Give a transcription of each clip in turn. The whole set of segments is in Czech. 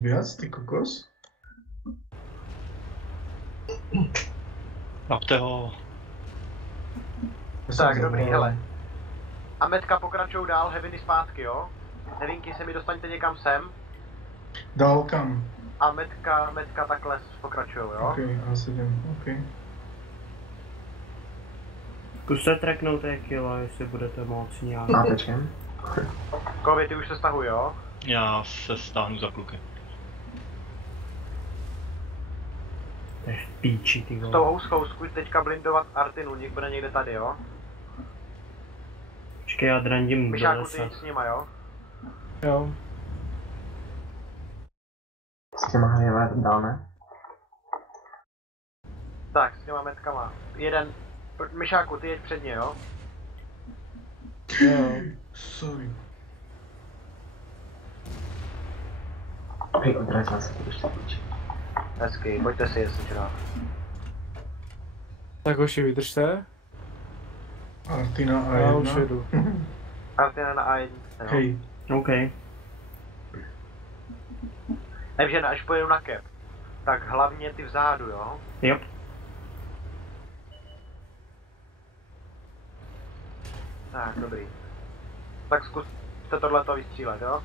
Viac, ty kokos? Napte ho. Tak, dobrý, hele. A metka pokračují dál, Heaviny zpátky, jo? Heavinky se mi dostaňte někam sem. Dál kam? A metka takhle pokračujou, jo? Ok, asi jdem, ok. Zkuste tracknout je kilo, jestli budete moc nějak. A tečem. Kovy, ty už se stahuj, jo? Já se stáhnu za kluky. To je v píči, ty S tou vole. houskou zkuš teďka blindovat Artinu, nech bude někde tady, jo? Počkej, já drandím do Myšáku, ty lesa. jít s nima, jo? Jo. S těma hněva dál, ne? Tak, s těma metkama. Jeden... Myšáku, ty jeď předně, jo? Jo. Sorry. Hej, odrazila se to ještě píč. Hezky, pojďte si, jestli rád. Tak hoši, vydržte. Artina a Já už jedna. jedu. Artina na A1, jo? Hej. OK. Takže až pojedu na cap, tak hlavně ty vzadu, jo? Jo. Tak, dobrý. Tak zkuste tohleto vystřílet, jo?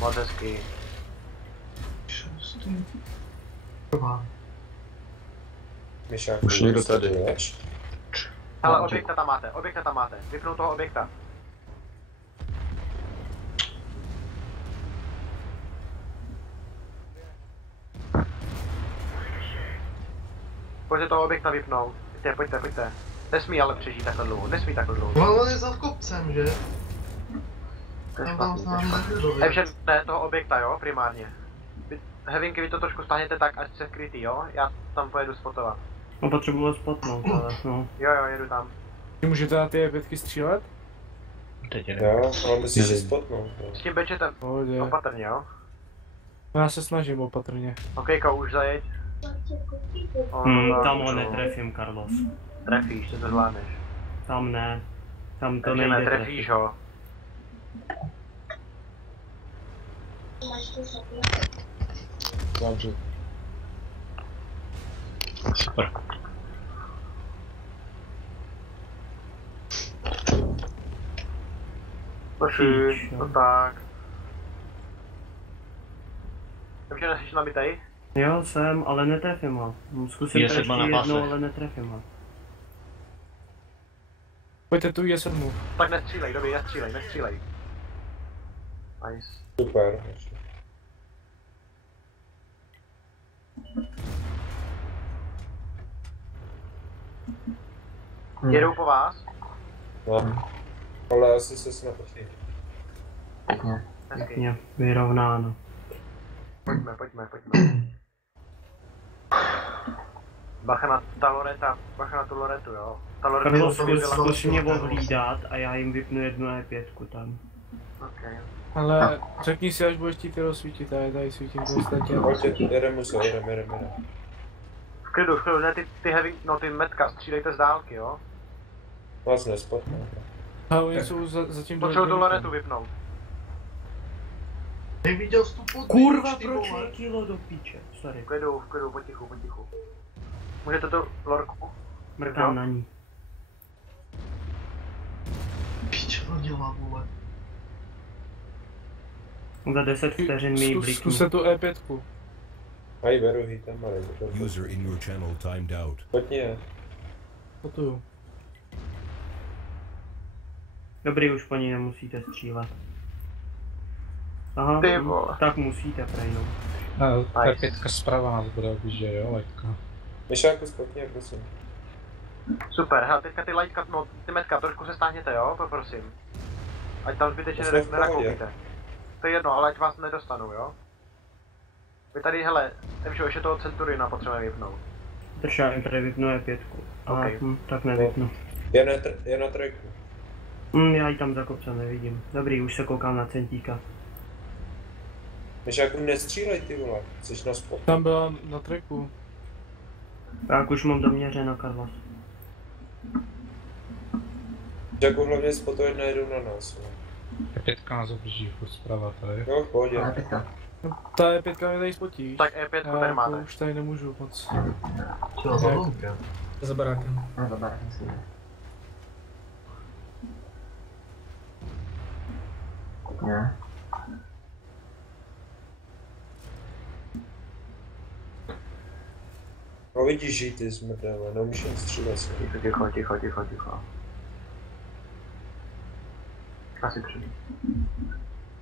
Moc hezky. Myšák, Už někdo tady. Hele, objekta tam máte. Vypnout toho objekta. Pojďte toho objekta vypnout. Pojďte. Nesmí ale přežít takhle dlouho, No ale je za kopcem, že? To je Tam tam špatný, to je známe špatný. nedovědět. Takže ne, toho objekta, jo, primárně. Heavinky, vy to trošku stáhněte tak, až se krytý, jo? Já tam pojedu spotovat. No potřebuji spotnout, ale no. Jo, jedu tam. Vy můžete na ty pětky střílet? Teď Jo, jdem. ale musíš je spotnout. S tím bečetem Pohodě. opatrně, jo? No já se snažím opatrně. Okejko, už zajeď. Tam ho netrefím, Carlos. Trefíš, ty to zvládneš. Tam ne. Tam to Takže nejde netrefíš trefit. ho. Dobře. Super. Toši, jo. to tak. Takže neseš nabitej? Jo, jsem, ale netrefím ho. Zkusím Je to sedma ještě na jednou, páse. ale netrefím ho. Pojďte tu je7. Tak nestřílej, dobrý, nestřílej. Nice. Super. Jedou po vás? No. Ale asi se snaží. Pěkně. Hezky. Pěkně, vyrovnáno. Pojďme. Bacha na ta Loreta, bacha na tu Loretu, jo. Ta Loreta Carlos, to byla... zkus mě ohlídat a já jim vypnu jednu E5 tam. Okay. Ale řekni si, až budeš ti rozsvítit, a já tady svítím v podstatě. Pojďte, jedeme. V klidu, ne, ty heavy, no ty metka, střílejte z dálky, jo. Vás nespotnou. A oni jsou zatím do Potřebuji tu Loretu vypnout. Neviděl jsi tu podmínku, Kurva, ty proč vole? je kilo do píče? Sorry, V klidu, potichu. Můžete tu Lorku? mrkám na ní. Piče, to dělá, vole. Za 10 vteřin mi ji bliknu. Zkuste tu E5. A i beru hit, tam ale. User in your channel timed out. Pojďně. Potuju. Dobrý, už po ní nemusíte střílet. Aha, Ty vole. tak musíte prejnout. P5 zprava nás bude objíždět, jo, lajka. Myšáku spotně, prosím. Super, hele, teďka ty lajtka, no ty metka, trošku se stáhněte, jo, poprosím. Ať tam zbytečně To jsme v pohodě. nenakoupíte. To je jedno, ale ať vás nedostanou, jo. Vy tady, hele, Evžo, ještě toho Centurina potřebujeme vypnout. Drž, já jim tady vypnu E5. Ok. Tak nevypnu. Je na tracku. Já ji tam za kopcem nevidím. Dobrý, už se koukám na centíka. Myšáku, nestřílej, ty vole. Jsi na spot. Tam byla na tracku. Tak už mám doměřeno, Carlos. Myšáku, hlavně spotovat najedou na nás. vole. P5 nás objíždí furt zprava tady. Jo, v pohodě. Ale pětka. Ta E5 mě tady spotí. Tak E5 Já tady jako máte. už tady nemůžu moc. Co za domkem? Za barákem. No dobrá, myslím. Ne. No vidíš, že ty zmrdáme, neumíš jen střílet. Ticho. Asi přijde.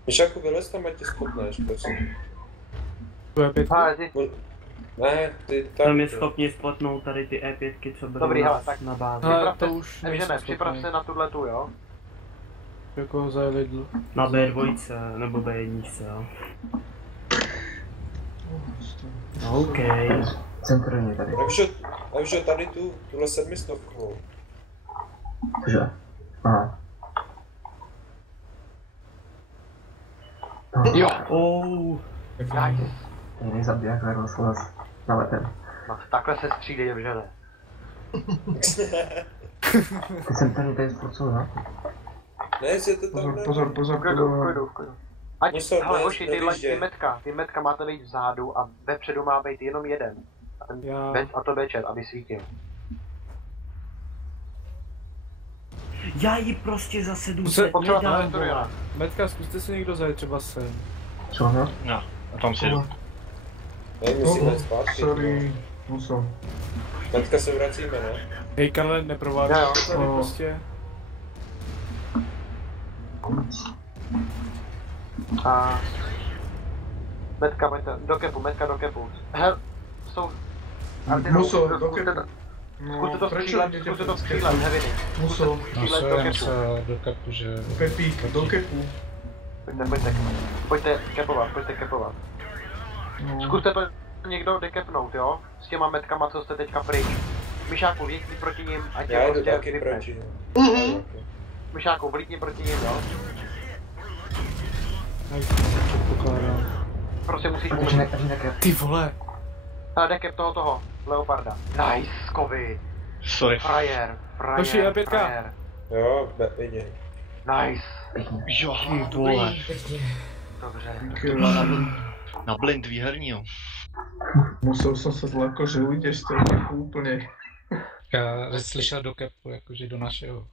Myšáku, vylez tam, ať tě spotneš, prosím. Tu E5. Ale ty, Ne, ty tam. Tam je schopni spotnout tady ty E5, co byly Dobrý, u hele, nás tak- na bázi. Ale připravte- to už ne, nejsem připrav schopný. se na tuhletu, jo? Jako za Lidl. Na B2 nebo B1, jo. OK. Centrální tady. Já už tady tuhle 700. Cože? Aha. Jo. Oh. Nice. Jiný zabiják zarost na letem. No takhle se střídej, dobře ne? Ty jsem tady furt jsou, no? Ne, jestli to tam ne. Pozor. V klidu. Ať, Musel hele, dnes hoši, ty nevyjížděj. metka máte být vzadu a vepředu má být jenom jeden. A, Já- a to večer, aby svítil. Já ji prostě za 700 Musel- Potřeba to nedám, historia. vole. Metka, zkuste si někdo zajet třeba sem. Co, no? No, a tam si jdu. Musíme jít zpátky. Sorry, musel. Matka se vracíme, ne? Hej, Karle, neprovádí Jo. to tady No. prostě. A... Metka, pojďte, do kepu. Hel, jsou... Musel, do zkuste kepu. to- No, Zkuste to prečo střílet, idete zkuste to přes střílet, kepu? heviny. Musel. Střílet do kepu. do kapu, že... Pepík, do kepu. Pojďte kepovat. No. Zkuste to někdo dekepnout, jo? S těma metkama, co jste teďka pryč. Myšáku, vlítni proti ním, ať Já je jdu prostě taky vypneš. proti. Myšáku, vlítni proti ním, jo? Předpokládám. Prostě musíš Takže umřít. ne. Ty vole. Ale dekep toho, leoparda. Nice, kovy. Sorry. Frajer. Hoši, A5. Jo, vidím. Nice. Jo, Ty vole. Dobře. na blind výherní, jo. Musel jsem se zlako, že ujdeš z toho kepu úplně. Já slyšel do kapu, jakože do našeho.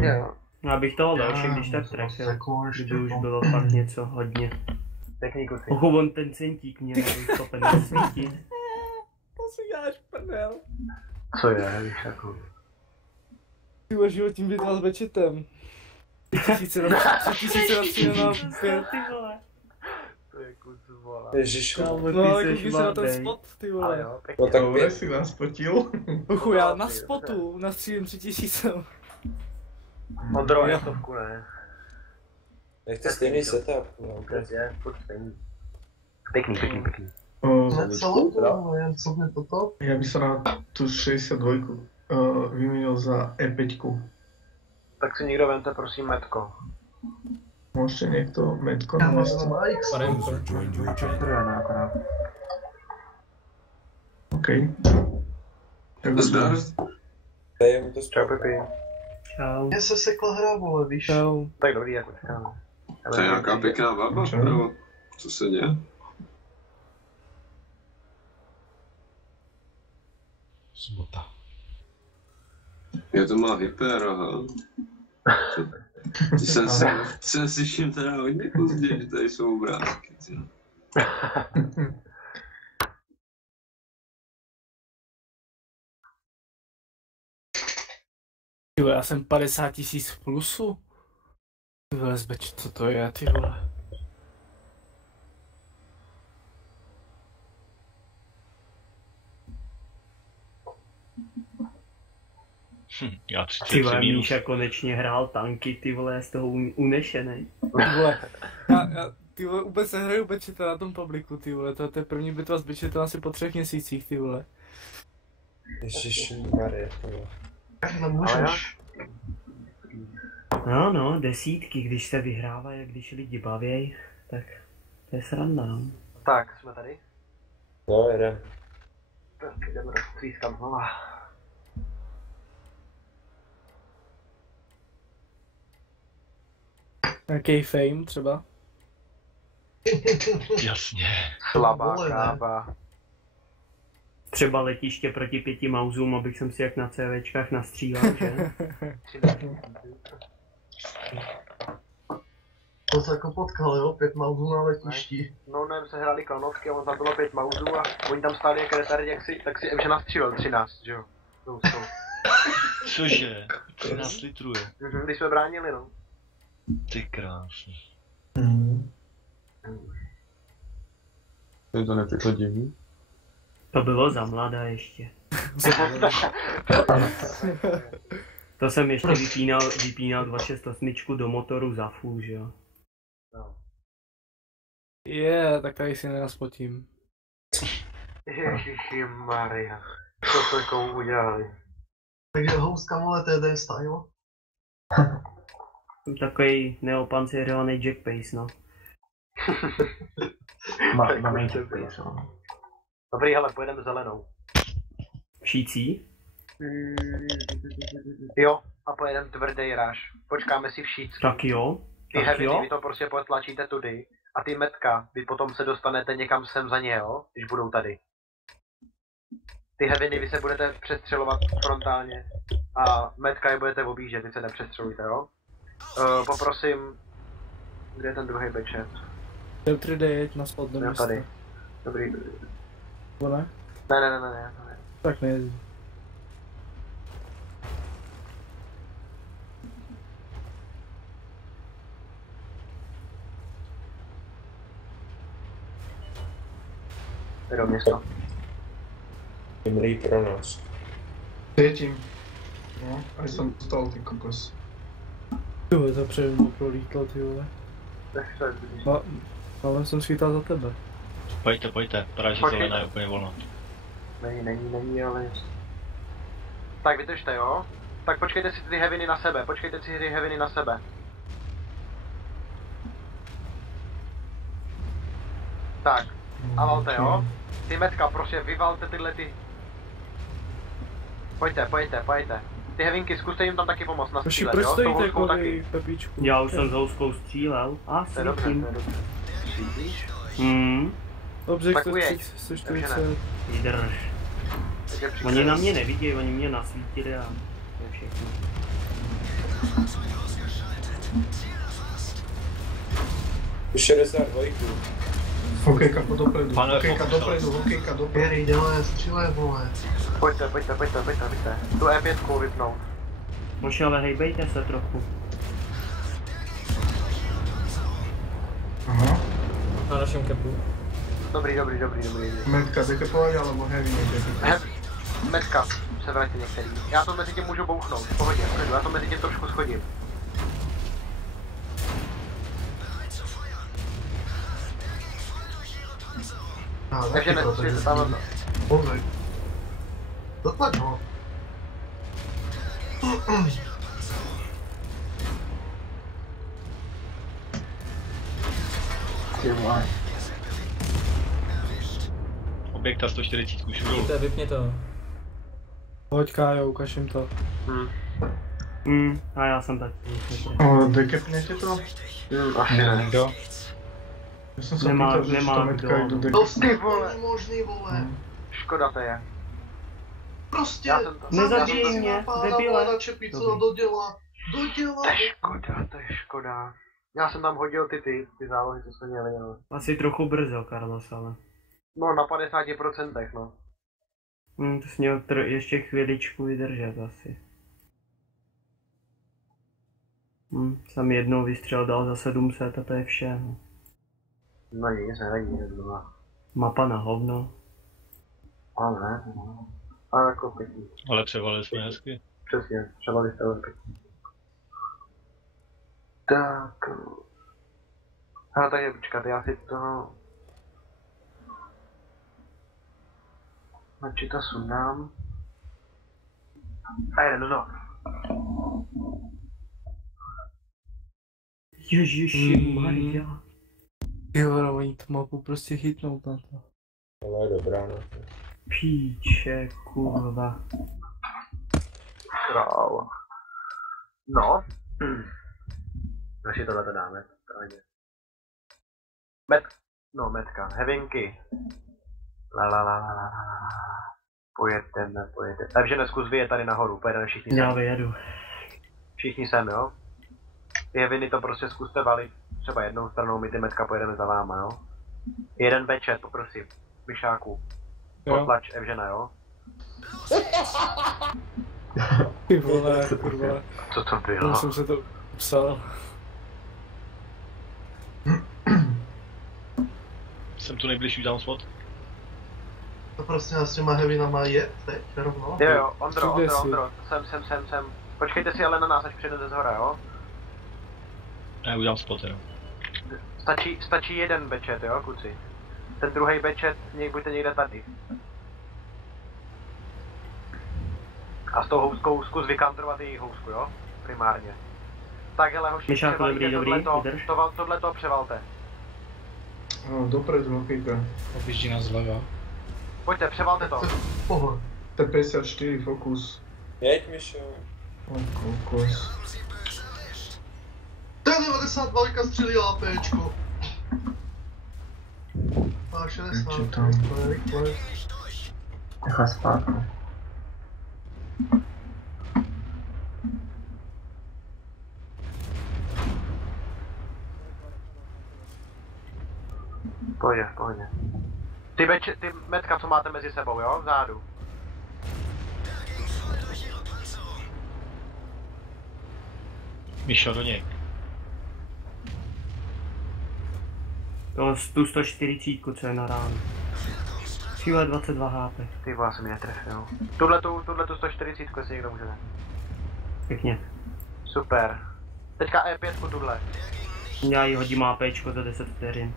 Jo. Já bych toho další, když tak trefil. Kdyby už bylo fakt něco hodně. Pěkný kuci. On ten centík mě nebyl schopen nasvítit. To si děláš prdel. Co je, Myšáku? Ty vole, životní bitva s Bečetem. 3000 na 5. Ty vole. To je kus, vole. Ježiš. Kámo, No ale ty koukni seš se na ten mladej. spot, ty Ale vole. jo, No pěkně. tak Dobre pět. si nás potil. Uchu, já na spotu nastřílím 3000. Ondro, Jo. je stovku, ne? Nechte stejný setup. No. Je, furt stejný. Pěkný. Ne celou to, jen co mě toto? Ja by som rád tu 62 vymenil za E5. Tak si někdo vemte, prosím, metko. Môžete niekto metko na Já mám meste? jenom X. User joined your channel. Centrální akorát. OK. Tak Zdar. Dej mu to Čau, spát. Pepi. Čau. Mně se sekla hra, vole, víš? Čau. Tak dobrý, jako čekáme. To je nějaká pěkná baba, Čau. nebo co se děje? Sobota. Je to má hyper, aha. Jsem slyším teda hodně pozdě, že tady jsou obrázky. Ty. Ty vole, já jsem 50 000 v plusu. Ty vole, zbeč, co to je, ty vole. Já Ty 33 vole, minus. Míša konečně hrál tanky, ty vole, z toho unešenej. Ty vole, ty vole, vůbec nehraju Bečeta na tom publiku, ty vole, to je první bitva s Bečetem asi po 3 měsících, ty vole. Ježišmarja. Nemůžeš. No, desítky, když se vyhrává, jak když lidi bavěj, tak to je sranda, no. Tak, jsme tady. No, jeden. Tak jdeme roztřískat znova. Nějaký fame třeba. Jasně. Slabá Vole, ne. kráva. Třeba letiště proti 5 mauzům, abych jsem si jak na CVčkách nastřílel, že? To se jako potkal, jo? 5 mauzů na letišti. No ne, se hráli klanovky a on zabilo 5 mauzů a oni tam stáli jak retardi, tak si Evže nastřílel 13, že jo? Cože? 13 litrů je. Když jsme bránili, no. Ty krásný. To nepřišlo divný? To bylo za mladá ještě. To jsem ještě vypínal 268 do motoru za fůl, že jo? Tak tady si nenaspotím. Ježišimaria. Co to komu udělali? Takže houska, vole, TD style. Takový neopancirovaný Jackpace, no. Máme Jackpace, no. Dobrý, hele, pojedeme zelenou. Všící? Jo, a pojedeme tvrdý ráž. Počkáme si všícky. Tak jo. Ty Tak heavy, jo. vy to prostě potlačíte tudy. A ty metka, vy potom se dostanete někam sem za ně, jo? Když budou tady. Ty heaviny, vy se budete přestřelovat frontálně. A metka je budete objíždět, vy se nepřestřelujte, jo? Poprosím... Kde je ten druhý bečet? Deltry D, na spodné Jo, místo. tady. Dobrý. Nebo ne? Ne. Tak nejezdí. Jde do města. Dobrý pro nás. Světím. No, až jsem dostal ty kokos. Tyhle, to předem prolítlo, ty vole. Ale jsem schytal za tebe. Pojďte, právě že zelená je úplně volná. Není, ale... Tak vydržte, jo? Tak počkejte si ty heaviny na sebe, Tak, a valte, jo? Ty metka, prostě vyvalte tyhle ty... Pojďte. Ty heavinky, zkuste jim tam taky pomoct na střílet, jo? Proč S tou stojíte houskou jako taky. Pepíčku? Já už jsem s houskou střílel. A To je dobře, svítím. Svítíš? Dobře, Tak chce ujeď. 140. Vydrž. Takže Oni na mě nevidějí, oni mě nasvítili a to je všechno. Už 62. Hokejka dopredu, Pane, hokejka dopredu. Jerry, dělej, střílej, vole. Pojďte. Tu E5 vypnout. Moši, ale hejbejte se trochu. Aha. Na našem kepu. Dobrý. Metka dekepovat, alebo heavy nekepovat? Metka, se vraťte některý. Já to mezi tím můžu bouchnout, v pohodě, já to mezi tím trošku schodím. Takže nestřílíte tam. Pozri. Dotlač ho. Ty vole. Objekta 140 už dolů. Vypni to. Hoď Kájo, ukaž jim to. A já jsem taky. Dekepněte to? Asi ne. Někdo? Já jsem se Nemá- pýtal, že nemá ta kdo. metka jdu To dekepněte. Ty vole. není možný, vole. Škoda to je. Prostě. Já jsem to- Nezabíjej mě, debile. Na čepicu a doděla. To je škoda. Já jsem tam hodil ty zálohy, co jsme měli, ale... Asi trochu brzo, Carlos, ale. No na 50%, no. To jsi měl ještě chviličku vydržet asi. Jsem jednou vystřel dal za 700 a to je vše. No. No nic, není. Mapa na hovno. Ale ne, no. A jako pěkný. Ale převalili jsme hezky. Přesně, třeba jste pěkný. Tak... takže počkat, já si to... Načita sundám. A jeden, no. Ježišimarja. Jo, oni to mapu prostě chytnout na to. Ale dobrá, no. Píče, kurva. Král. No. Takže tohle to dáme. Metka, heavinky. La. Pojedeme. Takže neskus vyjet tady nahoru, pojedeme všichni sem. Já vyjedu. Všichni sem, jo? Ty heaviny to prostě zkuste valit třeba jednou stranou, my ty Metka pojedeme za váma, jo? Jeden bečet, poprosím. Myšáku. Potlač Evžena, jo? Ty vole, kurva. Co to bylo? Já jsem se to psal. Jsem tu nejbližší down spot. To prostě s těma heavinama je teď rovno. Jo, Ondro, sem. Počkejte si ale na nás, až přijdete zhora, jo? Já udělám spot, jo. Stačí jeden bečet, jo, kluci. Ten druhý bečet, buďte někde tady. A s tou houskou zkus vykantrovat její housku, jo? Primárně. Tak hele hoši, Myšáku, dobrý, tohleto převalte. Dopredu, okejka. Objíždí nás zleva. Pojďte, převalte to. Pohod. T54, fokus. Jeď, Mišo. Kokos. T92 střílila APčko. A 60, rychle. Nechá zpátky. Pohodě. Ty Metka, co máte mezi sebou, jo? Vzadu. Míšo, do něj. Tu 140, co je na ránu. Chvíle 22 HP. Ty vole, se mi netrefil. Tuhletu 140, jestli někdo může. Pěkně. Super. Teďka E5 tuhle. Já jí hodím APčko za 10 vteřin.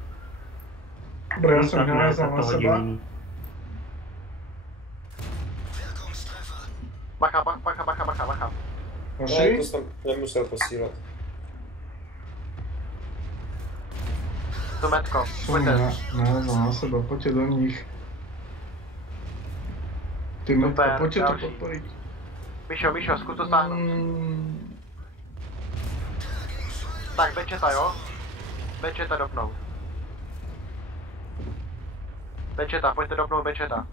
Dobré, já jsem navázal na seba. Bacha. Ne, to jsem nemusel posílat. To Metko, pojďte. Navázal na seba, pojďte do nich. Ty Metko, pojďte to podporit. Míšo, zkus to stáhnout. Tak, bečeta, jo? Bečeta dopnout. Bečeta, pojďte dopnout bečeta.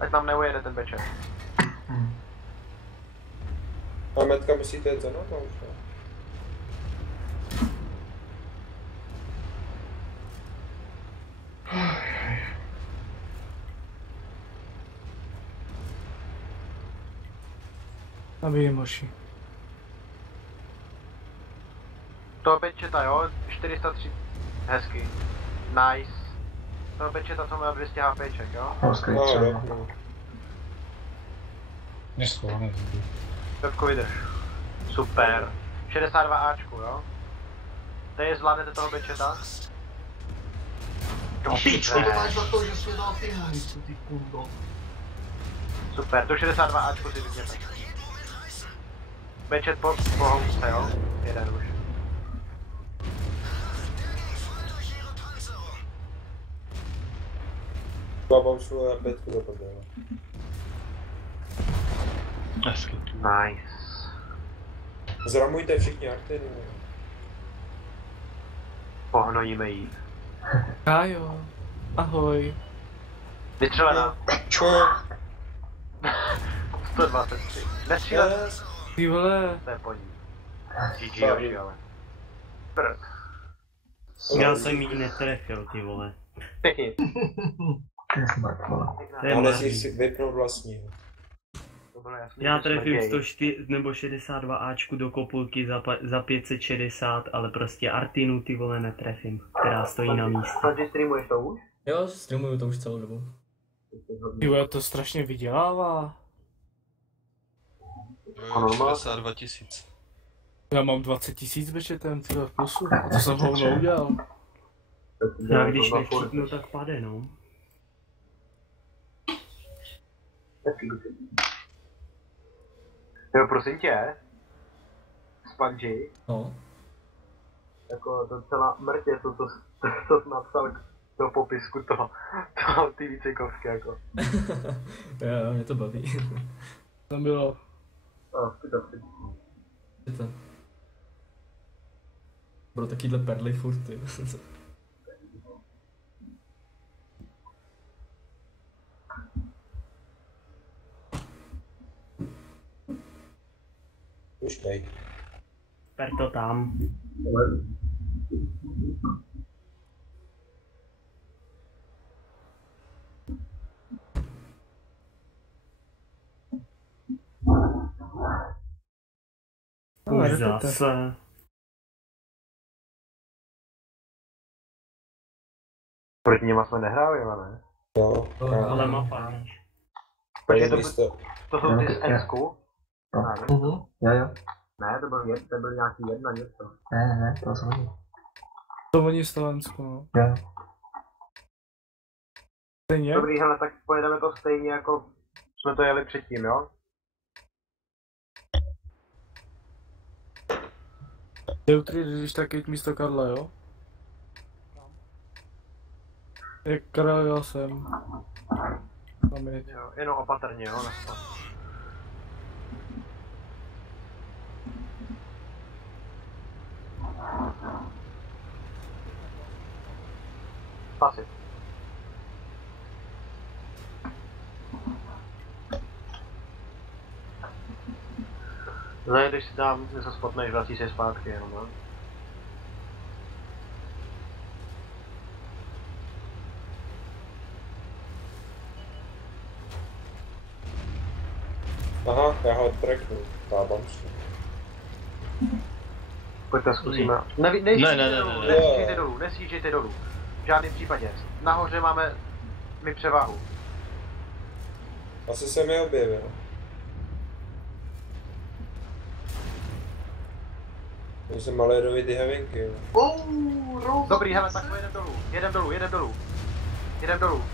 Ať nám neujede ten bečet. A Metka musíte jet za náma už, ne? Nabijím hoši. To bečeta, jo? 403. Hezky. Nice. To bečeta, co má 200 HPček, jo? No. Neschované zuby. Pepko, vydrž. Super. 62 Ačku, jo? Tady zvládnete toho bečeta? Píčko, to máš za to, že jsi dal ty munici, ty kundo. Super, to 62 Ačku si vypněte. Bečet po housce, jo? Jeden už. Baba už šlo na 5 do prdele. Hezky. Nice. Zramujte všichni arty, ne? Pohnojíme jí. Kájo. Ahoj. Vystřelená. Čo? 123. Nestřílet. Ty vole. To je po ní. GG, hoši, ale. Prd. Já jsem jí netrefil, ty vole. Pěkně. To je Ale marný. si vypnout vlastního. Já trefím 104 nebo 62 Ačku do kopulky za 560, ale prostě Artinu ty vole netrefím, která stojí na místě. Ty streamuješ to už? Jo, streamuju to už celou dobu. Ty vole, to strašně vydělává. 62 000. Já mám 20 000 bečetem, ty v plusu. A to jsem hovno udělal. Já když nechcípnu, tak pade, no. Jo, prosím tě. Spongy. No. Jako docela mrtě to napsal do popisku toho ty výcvikovky jako. Jo, mě to baví. Tam bylo. Budou takovýhle perly furt, ty. Počkej. Per to tam. Už zase. Proti něma jsme nehráli, ale ne? No, Ale mapa, víš. To jsou ty z Ensku? Jo. Ne, to byl nějaký jedna něco. Ne, to jsou oni. To oni z Slovensku, no. Jo. Stejně? Dobrý, hele, tak pojedeme to stejně, jako jsme to jeli předtím, jo? Neutry, když tak jeď místo Karla, jo? Jak Karel jel jsem. Tam jeď. Jo, jenom opatrně, jo, na Pasy. Zajedeš si tam, něco spotneš, vrací se zpátky jenom, no? Aha, já ho tracknu, tábám si. Pojďte, zkusíme. Ne. Nesjíždějte dolů. V žádném případě. Nahoře máme my převahu. Asi jsem je objevil. To jsem malérovi ty hevinky. Dobrý, hele, tak jedem dolů.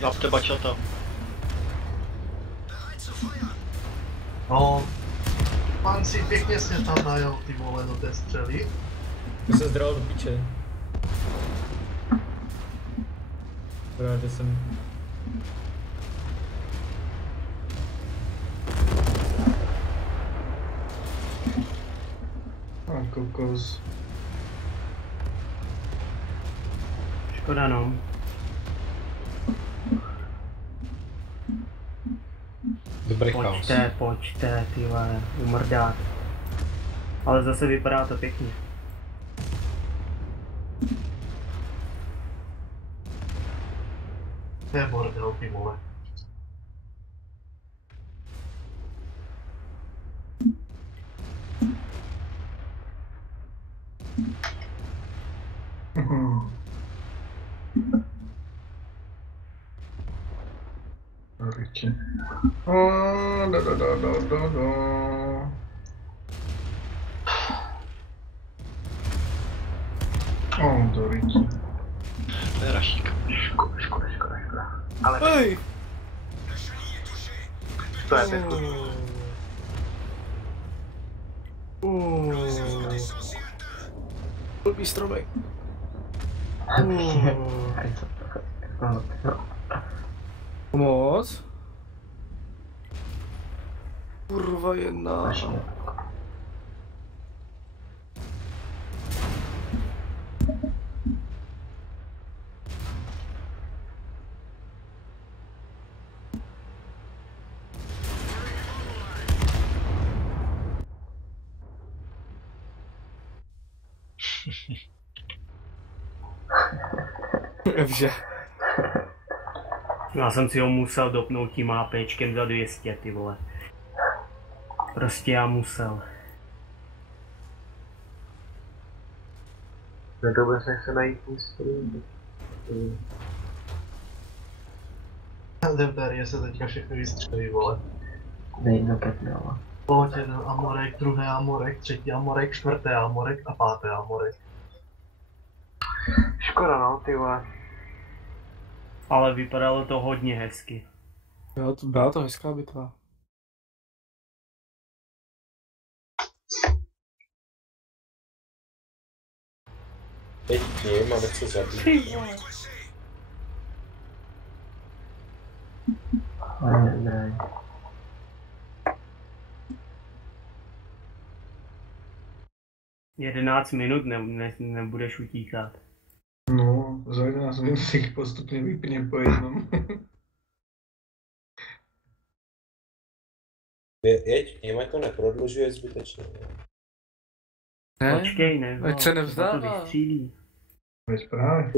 Zapte bačata. No, pan si pěkně se tam najel, ty vole, do té střely. To se zdral do piče. Právě jsem... A kokos. Škoda, no. Dobrý chaos. Pojďte, ty vole, umrdát. Ale zase vypadá to pěkně. To je bordel, ty vole. Rytě. To rytě. To je rašík. Škoda. Ale Hej! to je teď. Blbý stromek. Pomoc? Kurva jedna. Vže. Já jsem si ho musel dopnout tím APčkem za 200, ty vole. Prostě já musel. Ne, to vůbec nechce najít místo. Devdarie se teďka všechny vystřelí, vole. Dej do ketnela. Pojď jeden Amorek, druhý Amorek, třetí Amorek, čtvrtý Amorek a pátý Amorek. Škoda, no, ty vole. Ale vypadalo to hodně hezky. Jo, to byla to hezká bitva. Teď tím a nechci zabít. Ne. 11 minut nebudeš utíkat. No, za 11 minut si ich postupne vypne po jednom. Jeď, ať to neprodlužuje zbytečně. Ne? Počkej, ne. Ať se nevzdává. Veď právě.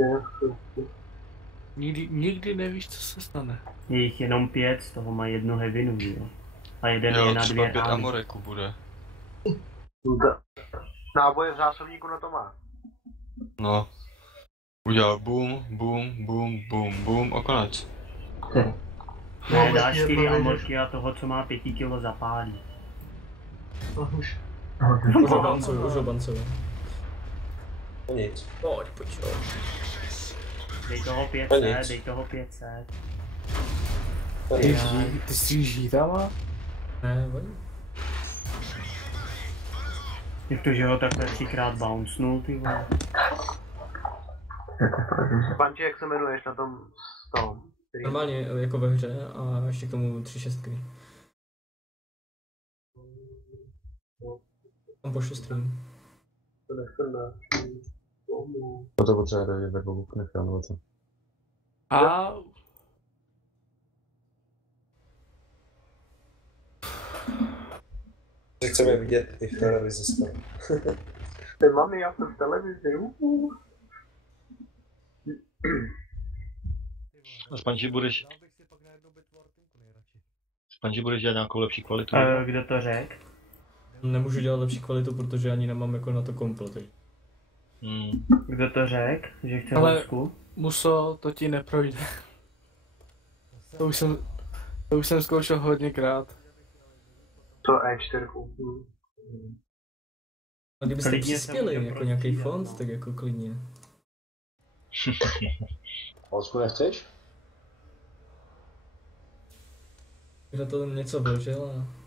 Nikdy nevíš, co se stane. Je jich jenom 5, z toho má jedno heavinu, jo. A jeden Jo, je na třeba 2 5 rány. amoreků bude. Náboje v zásobníku na to má. No. Udělal boom, boom, boom, boom, boom a konec. Ne, dá 4 amorky a toho, co má 5 kg zapálí. Už. Už obancuju. No nic. Pojď. Dej toho 500, dej toho 500. Ty střílíš hítama? Ne, oni. Jak to, že ho takhle 3krát bouncnul, ty vole. Panči, jak se jmenuješ na tom Normálně jako ve hře a ještě k tomu 3 šestky. Tam pošlu stream. To potřebuje ve dvou nechám, nebo co? A... Chceme vidět i v televizi skoro. Ty mami, já jsem v televizi. A Spongy budeš... Spongy budeš dělat nějakou lepší kvalitu? Kdo to řekl? Nemůžu dělat lepší kvalitu, protože ani nemám jako na to komplet. Kdo to řekl? Že chce ale housku? Muso, to ti neprojde. To už jsem zkoušel hodněkrát. To E4. A kdybyste přispěli jako nějaký fond, tak jako klidně. Polsku nechceš? Kdo to něco vložil a...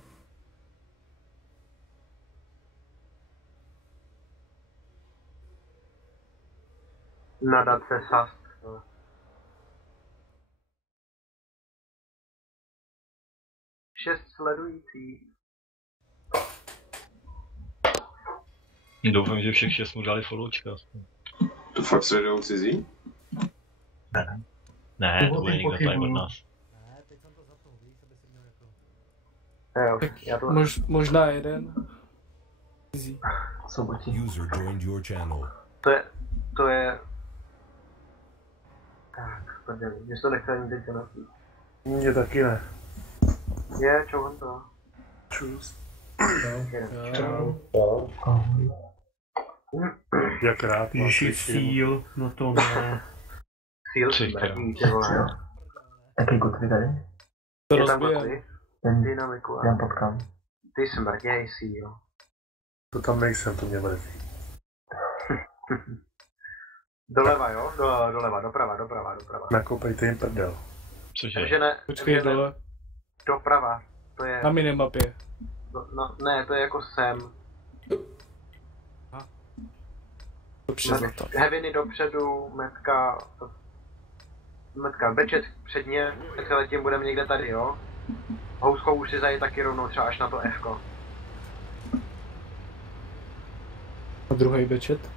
Nadace SAST. Šest sledující. Doufám, že všech 6 mu dali followčka. To fakt sledujou cizí? Ne, to bude někdo tady od nás. Možná jeden. User joined your channel. To je... Tak, prdeli, mě to nechce ani teďka nasít. Mně taky ne. Je, čau Honto. Čus. Čau. Jak rád máš Síl, no to ne. Síl smrdí, ty vole. Jaký kotvy tady? To Je tam rozbijeme. kotvy? Dynamiku. Já potkám. Ty smrděj, Síl. To tam nejsem, to mě mrzí. Doleva, jo? Doleva, doprava. Nakopejte jim prdel. Cože? Takže ne, Počkej, dole. Doprava, to je... Na minimapě. No, ne, to je jako sem. Dobře za to. Heaviny dopředu, metka bečet předně, teď letím budeme někde tady, jo? Houskou už si zajít taky rovnou třeba až na to F-ko. A druhý bečet?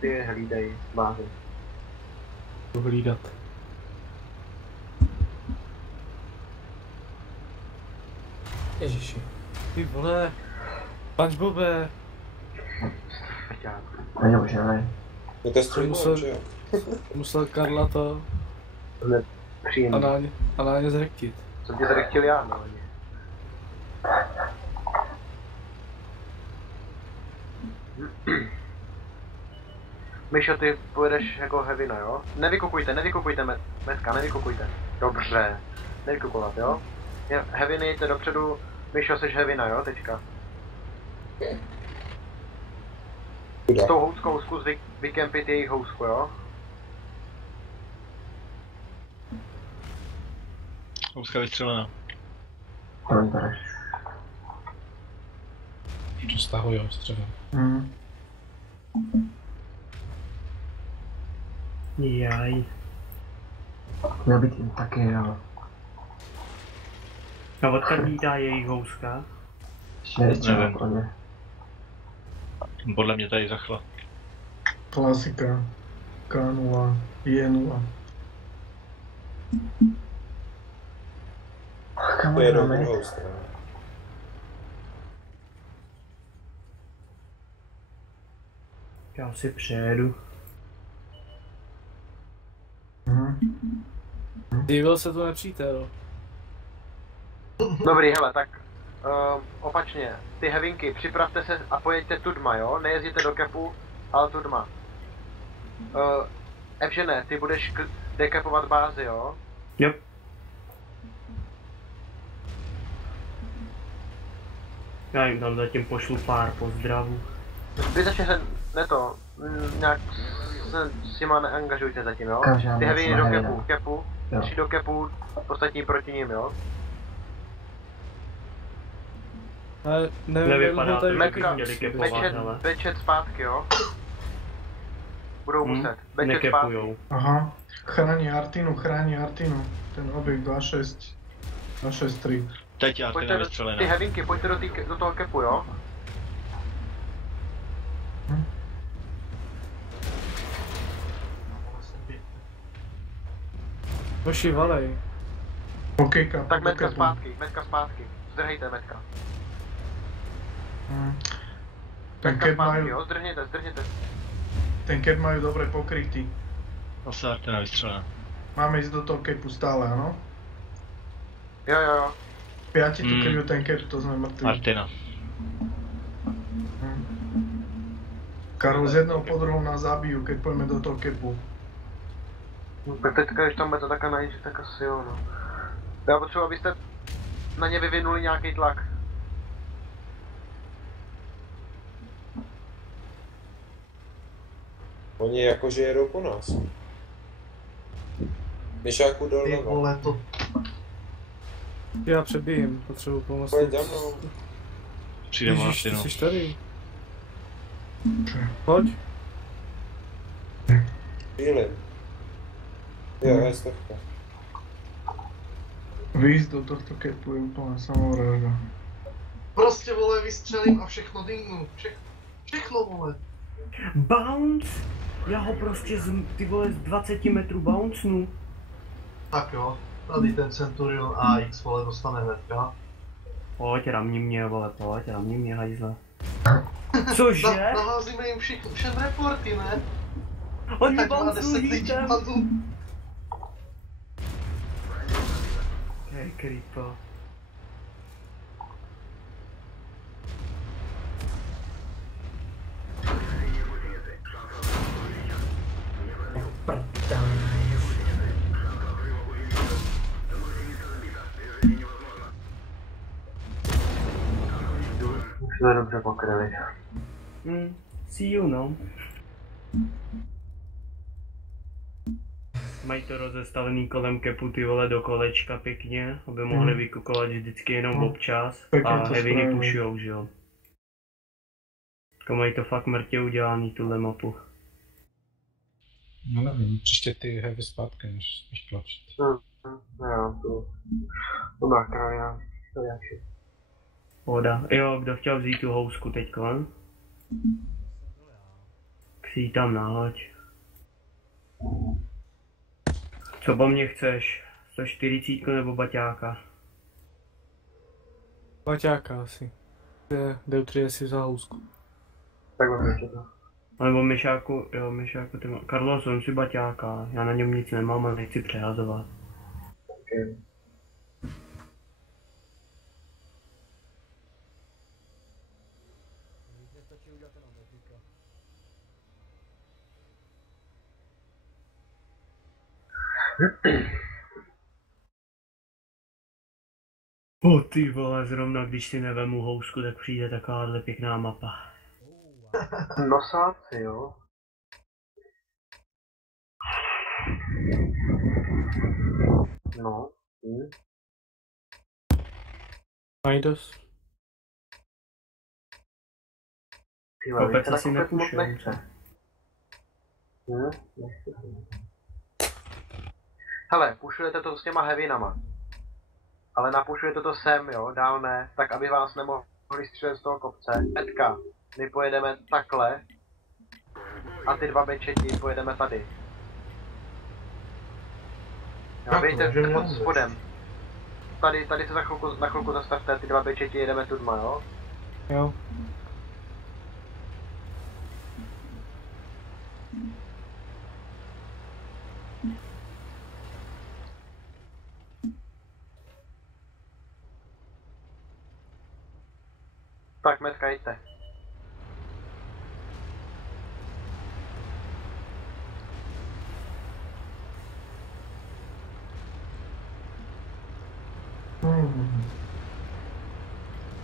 Ty hlídej bázi. Budu hlídat. Ježiši. Ty vole. Punchbobe. Není možné. No to streamoval, že jo? Musel Karla to... Análně zrektit. Co tě tady chtěl já, no? Myšo, ty pojedeš jako heavina, jo? Nevykukujte, metka, nevykukujte. Dobře. Nevykukovat, jo? Heaviny, jděte dopředu. Myšo, seš heavina, jo, teďka. S tou houskou zkus vykempit jejich housku, jo? Houska vystřelená. To stahuje třeba. Jaj. Měl být jim taky, jo. A odkud vítá jejich houska? Nevím. Podle mě tady zachla. Klasika. K0, J0. To je do druhou stranu. Já si přejedu. Divil se to nepřítel. Dobrý, hele, tak opačně. Ty heavinky, připravte se a pojeďte tudma, jo? Nejezdíte do kepu, ale tudma. Evžene, ty budeš dekapovat bázi, jo? Yep. Já jim tam zatím pošlu pár pozdravů. Zbytečně se nějak se s těma neangažujte zatím, jo? Ty heavy do kepu, tři do kepu, ostatní proti ním, jo? Nevypadá to, že by Metka, chtěli kepovat, ale... bečet zpátky, jo? Budou muset, bečet zpátky. Aha, chrání Artinu, ten objekt 263. Teď Artina vystřelená. Ty heavinky, pojďte do toho kepu, jo? Hoši, valej. Okejka, tak metka zpátky. Zdrhejte metka. Ten cap majú... Jo, zdrhněte. Ten cap majú dobre pokrytý. Zase Artina vystřelená. Máme ísť do toho capu stále, áno? Jo. 5 tu kryjú ten cap, to sme mŕtvi. Artina. Karol, z jednou po druhou nás zabijú, keď pôjdeme do toho capu. No, tak teďka, když tam budete také najít, tak asi jo, no. Já potřebuji, abyste na ně vyvinuli nějaký tlak. Oni jakože jedou po nás. Myšáku doleva. Já přebijím, potřebuji pomoct. Pojď za mnou. Přijde Ježíš, Martino. ty jsi tady. Pojď. Chvíli. Jo, je stovka. Výjsť do tohto capu je úplná samovražda. Prostě, vole, vystřelím a všechno dingnu. Všechno, vole. Bounce? Já ho prostě ty vole z 20 metrů bouncenu. Tak jo, tady ten Centurion AX, vole, dostane hnedka. Pojď, ramni mě, vole, ramni mě, hajzle. Cože? Naházíme jim všem reporty, ne? Oni bouncenují hýtem. Hej, creepo. Už to dobře pokryli. See you, no. Mají to rozestavený kolem kepu ty vole do kolečka pěkně, aby mohli vykukovat vždycky jenom občas a heavy pušujou, že jo. Mají to fakt mrtě udělaný tuhle mapu. No nevím, příště ty heavy zpátky, než tlačit. Jo, to dá kraja, to je jaký. Voda. Jo, kdo chtěl vzít tu housku teďko? Tak si ji tam nahoď. Co po mně chceš? 140 nebo baťáka? Baťáka asi. Deutry si za housku. Tak vám to. A nebo myšáku, ty má. Carlos, on si baťáka, já na něm nic nemám a nechci přehazovat. Okay. Ty vole, zrovna když si nevemu housku, tak přijde takováhle pěkná mapa. Nosáci, jo? No. Majdos. Kopec asi nepušuje. Hele, pušujete to s těma heavinama. Ale napušujete to sem, jo, dál ne, tak aby vás nemohli střílet z toho kopce. Metka, my pojedeme takhle a ty dva bečeti pojedeme tady. Jo, vyjďte pod spodem. Tady se na chvilku zastavte, ty dva bečeti jedeme tudma, jo? Jo. Tak, Metka, jďte.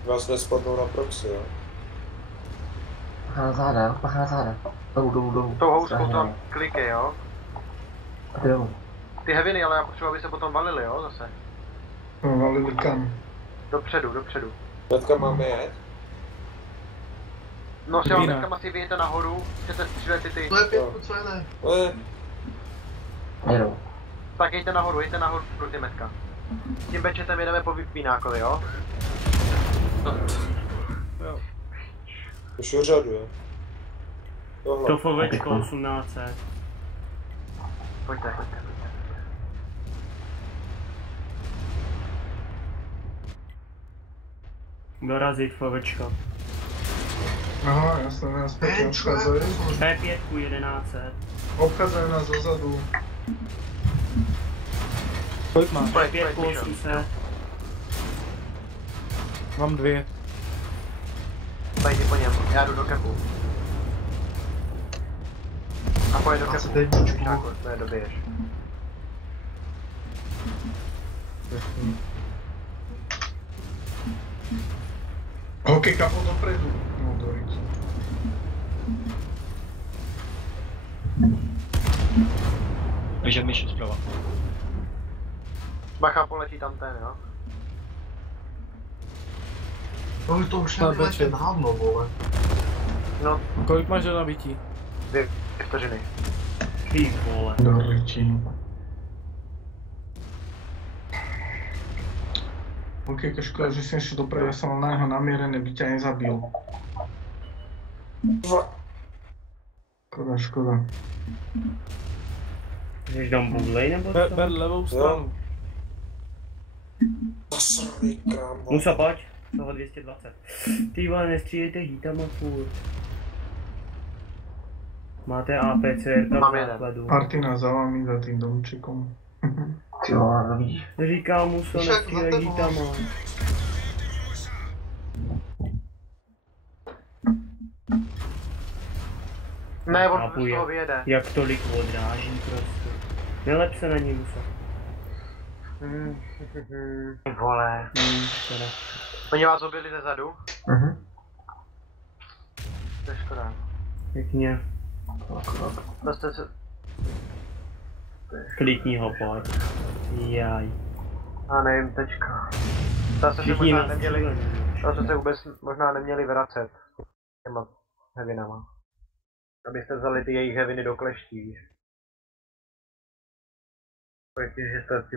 Vás nespadnou na proxy, jo? Bacha na záda, bacha na záda. Dolů. Tou houskou tam klikej, jo? A ty dolů. Ty heaviny, ale já potřebuji, aby se potom valili, jo, zase. No, valili kam? Dopředu. Metka máme jet? No, s těma metkama si vyjete nahoru, chcete střílet ty. To je 5, co je ne? Jedou. Tak jděte nahoru ty metka. Tím bečetem jedeme po vypínákovi, jo? Jo. Už řadu, jo? To fovečko 1800. Pojďte. Dorazit fovečko. Aha, jasně, nás pěkně obcházejí. P5 1100. Obcházejí nás dozadu. Kolik máš? P5 800. Mám 2. Pojď po něm, já jdu do kepu. A pojď do kepu. Ne, dobiješ. Hokej kapo dopredu. No, dojď. Takže myš zprava. Bacha, poletí tam ten, jo? No to už nevyletět dávno, vole. No. Kolik máš do nabití? 2 vteřiny. Ty vole. Nabití. Ok, to škoda, že jsem šel dopredu, já jsem mal na jeho namierené, by ťa nezabil. Škoda. Jdeš tam budlej nebo co? Ber levou stranu. Musa, pojď. Toho 220. Ty vole, nestřílejte hítama furt. Máte APCR v základu. Artina za vámi, za tým domčekom. Ty vole, no vidíš. Říkám Musa, nestřílej hítama. Ne, on z toho vyjede. Jak tolik odráží prostě. Nelep se na ní, Musa. Vole. Teda. Oni vás objeli ze zadu? To je škoda. Pěkně. Prostě se... Klikni ho, pojď. Jaj. A nevím, tečka. Zase se možná neměli... Zase se vůbec možná neměli vracet. Těma heavinama. Abyste vzali ty jejich heaviny do kleští. Tím,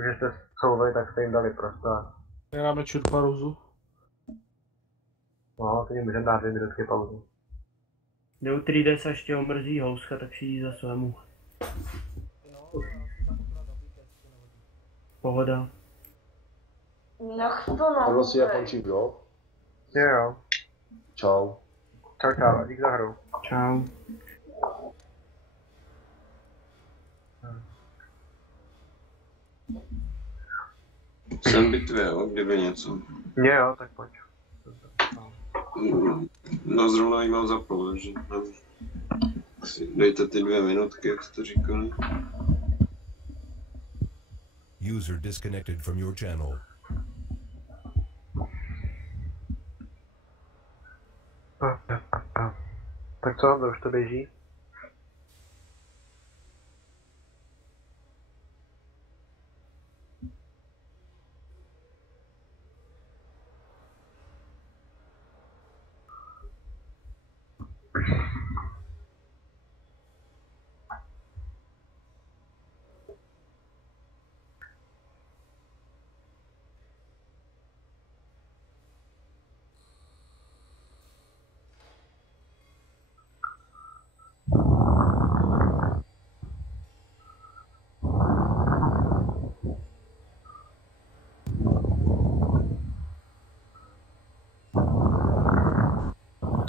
že jste souvali, tak jste jim dali prostor. Dáme čut pauzu. No, teď můžeme dát 2 minutky pauzu. Jde u 3D se ještě omrzí houska, tak si jdi za svému. Pohoda. Nech to na Tohle si já končím, jo? Jo. Čau. Čau, dík za hru. Čau. Jsem bitvě, jo, kdyby něco. Jo, tak pojď. No zrovna jí mám zapnout, takže dejte ty 2 minutky, jak jste říkali. User disconnected from your channel. Tak co, to už to běží?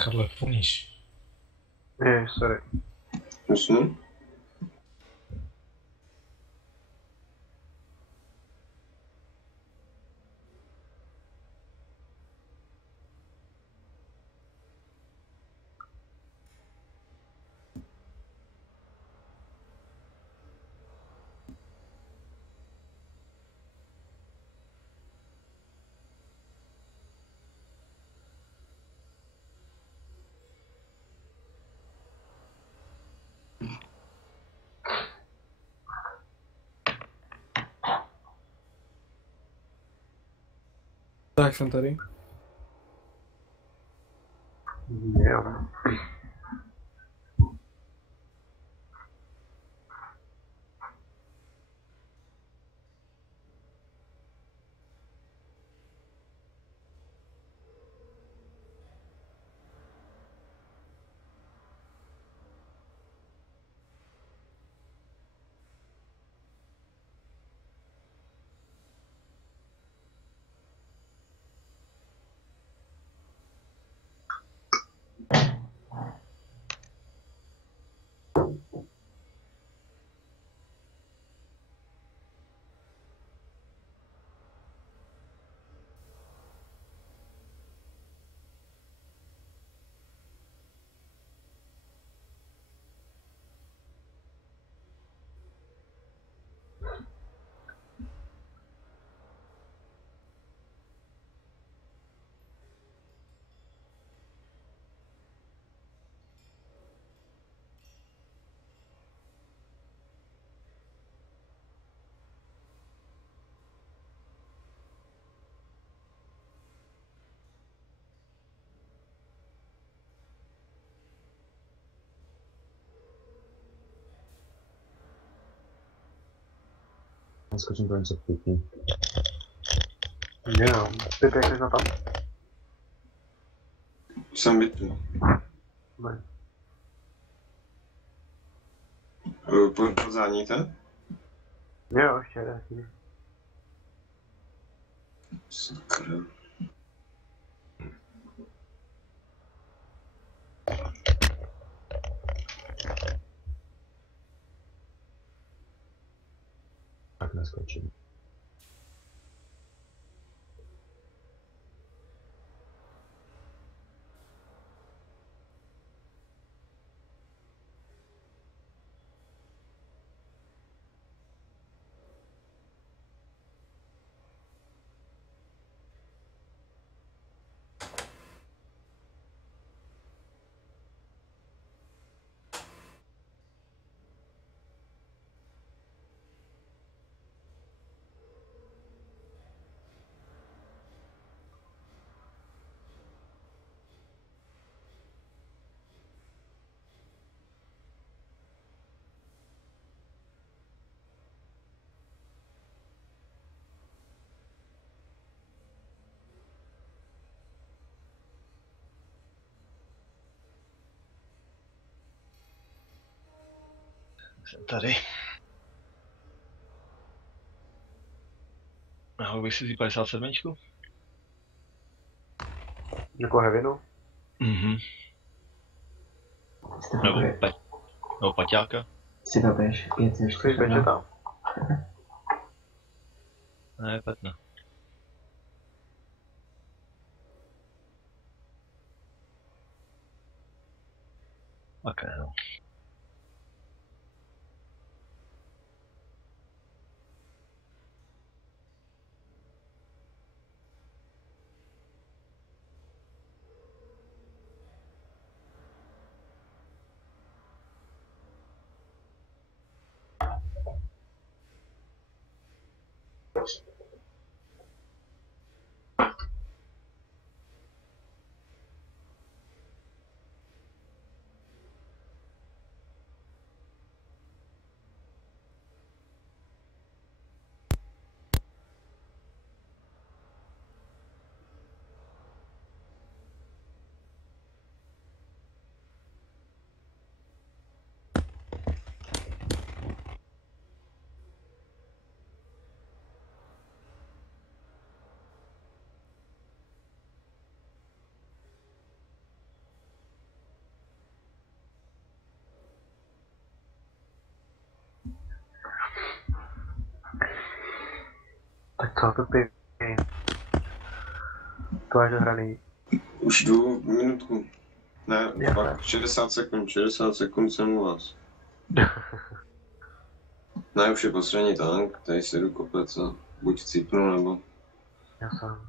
Karle, pomíš. Sorry. Jasně. Tak jsem tady. Jo. Skočím pro něco pěkný. Jo, ty pěkně na tam. Jsem bytu. Ne. Pozáníte? Jo, ještě jeden. Sakra. Tak neskočím. Jsem tady. Nahoru bych si 57. Jako hevinu? Mhm. Nebo paťáka. Si to běž, 504. Vegeta. Ne, 15. Ok, no. Tak co, to ty? To je dohraný. Už jdu minutku. Ne, pak 60 sekund jsem u vás. Ne, už je poslední tank, tady se jdu kopec a buď cípnu, nebo... Já sám.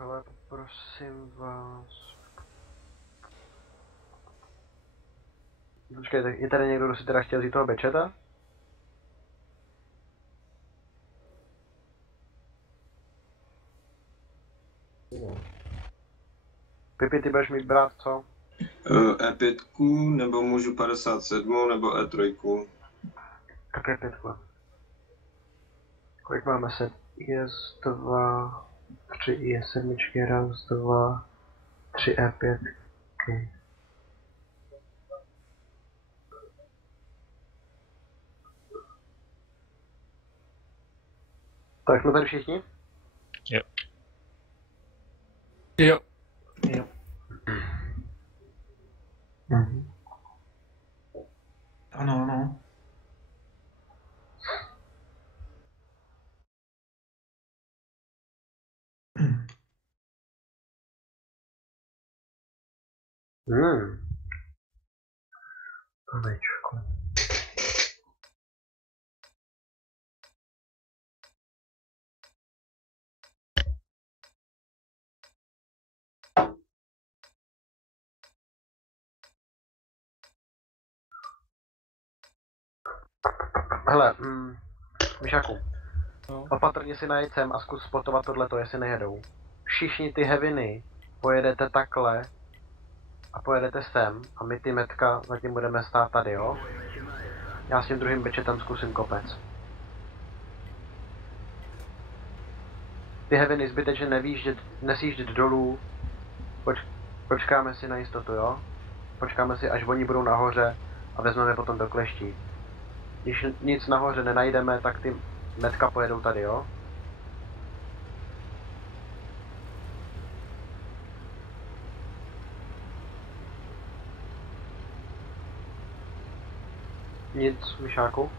Ale prosím vás... Počkejte, je tady někdo, kdo si teda chtěl vzít toho bečeta? Pipi, ty budeš mít brát co? E5, nebo můžu 57, nebo E3. Tak E5. Kolik máme set? IS-2... 3 IS-7, raz, 2, 3 E5. Okay. Tak jsme tady všichni? Jo. Jo. Jo. Mhm. Ano, ano. Ovečku. Hele, Myšáku. No. Opatrně si najít sem a zkus spotovat tohleto, jestli nejedou. Všichni ty heaviny pojedete takhle a pojedete sem a my ty metka zatím budeme stát tady, jo? Já s tím druhým bečetem zkusím kopec. Ty heaviny zbytečně nesjíždět dolů. Počkáme si na jistotu, jo? Počkáme si, až oni budou nahoře a vezmeme potom do kleští. Když nic nahoře nenajdeme, tak ty metka pojedou tady, jo? Nic, Myšáku?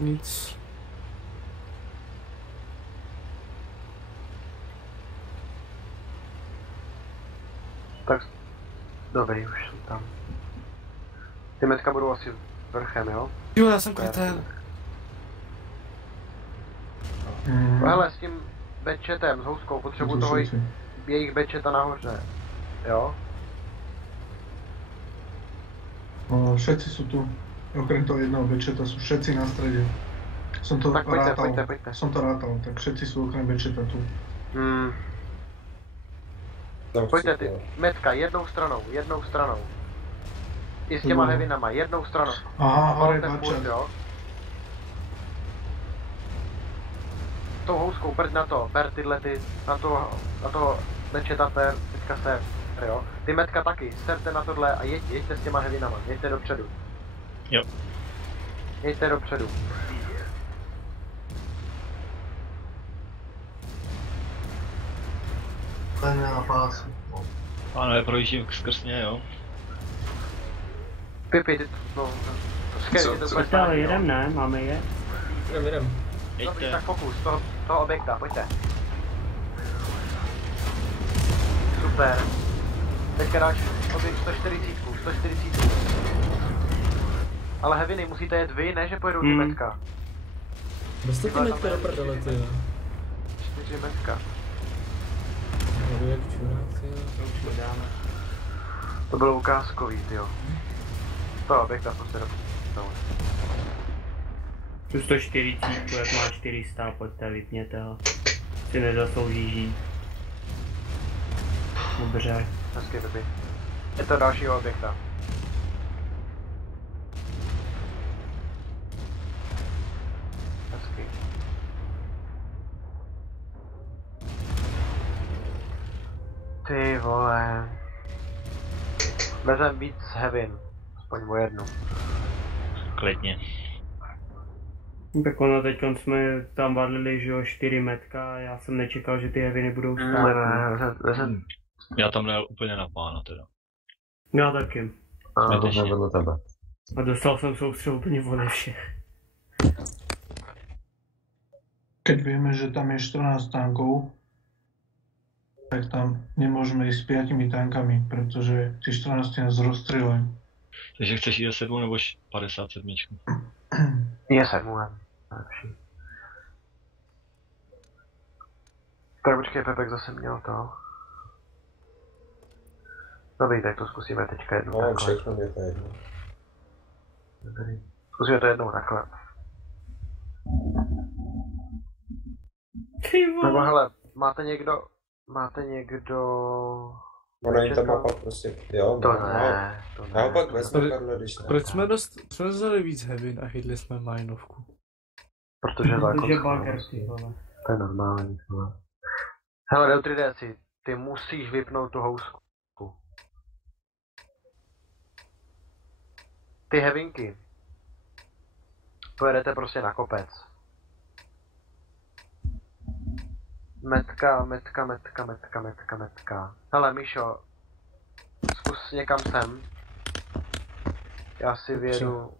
Nic. Tak, dobrý, už jsem tam. Ty metka budou asi vrchem, jo? Jo, já jsem kretén. Hele, s tím bedčetem, s houskou, potřebuji toho jejich bedčeta nahoře, jo? Všetci sú tu. Okrem toho jedného bedčeta sú všetci na strede. Som to tak rátal. Pojďte. Som to rátal, tak všetci sú okrem bedčeta tu. Pojďte ty, metka, jednou stranou. I s těma heavinama, jednou stranou. Aha, hore bedčet. Tou houskou, prd na to, per tyhle ty, na toho bedčeta per, teďka ser, jo. Ty metka taky, serte na tohle a jeďte s těma heavinama, jeďte dopředu. Jo. Jeďte dopředu. Ten je na pásu. Pánové, projíždím skrz ně, jo. Pipi, ty no, Pojďte, ale jedem, ne? Máme je? Jdem. Dobrý, tak fokus, toho objekta, pojďte. Super. Teďka dáš objekt 140. Ale heaviny musíte jet vy, ne že pojedou ty metka. Dostat ty metka do prdele, ty jo. 4 metka. Jdu jak čurák, ty jo. To už nedáme. To bylo ukázkový, ty jo. To objekta prostě do... Tu 140, jak má 400, pojďte, vypněte ho. Si nezaslouží žít. Dobře. Hezky, Pipi. Je to dalšího objekta. Hezky. Ty vole. Vezem víc heavin. Aspoň o jednu. Klidně. Tak ono teď jsme tam vadlili, že jo, 4 metka a já jsem nečekal, že ty heavy nebudou stát. Vezem. Já tam nejel úplně na pána teda. Já taky. Já to vedle tebe. A dostal jsem soustřel úplně ode všech. Keď vieme, že tam je 14 tankov, tak tam nemôžeme ísť s 5 tankami, pretože tí 14 nás rozstrieľajú. Takže chceš jít 7 nebo 57? Je 7. Lepší. Tak počkej, Pepek zase měl to. Dobrý, tak to zkusíme teďka jednou No, takhle. všechno je to jedno. Dobrý. Zkusíme to jednou takhle. Nebo hele, máte někdo... No není ta mapa prostě, jo, To no, ne, to ne. Naopak vezme Karle, když ne. Proč jsme vzali víc heavy a chytli jsme minovku? Protože bagger, ty vole. To je normální, vole. Hele, Neutridéci, ty musíš vypnout tu housku. Ty heavinky. Pojedete prostě na kopec. Metka. Hele, Míšo, zkus někam sem. Já si vědu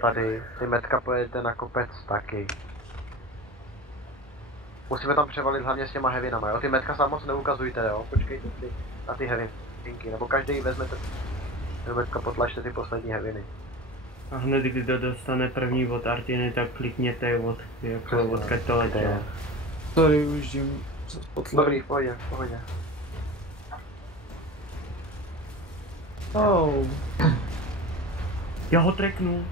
tady. Ty metka pojedete na kopec taky. Musíme tam převalit hlavně s těma heavinama, jo? Ty metka sám moc neukazujte, jo? Počkejte si na ty heavinky, nebo každý vezmete do metka, potlačte ty poslední heaviny. A hned kdo dostane první od Artiny, tak klikněte odkud to letělo. Sorry, už jim Dobrý, v pohodě. Oh. Já ho treknu.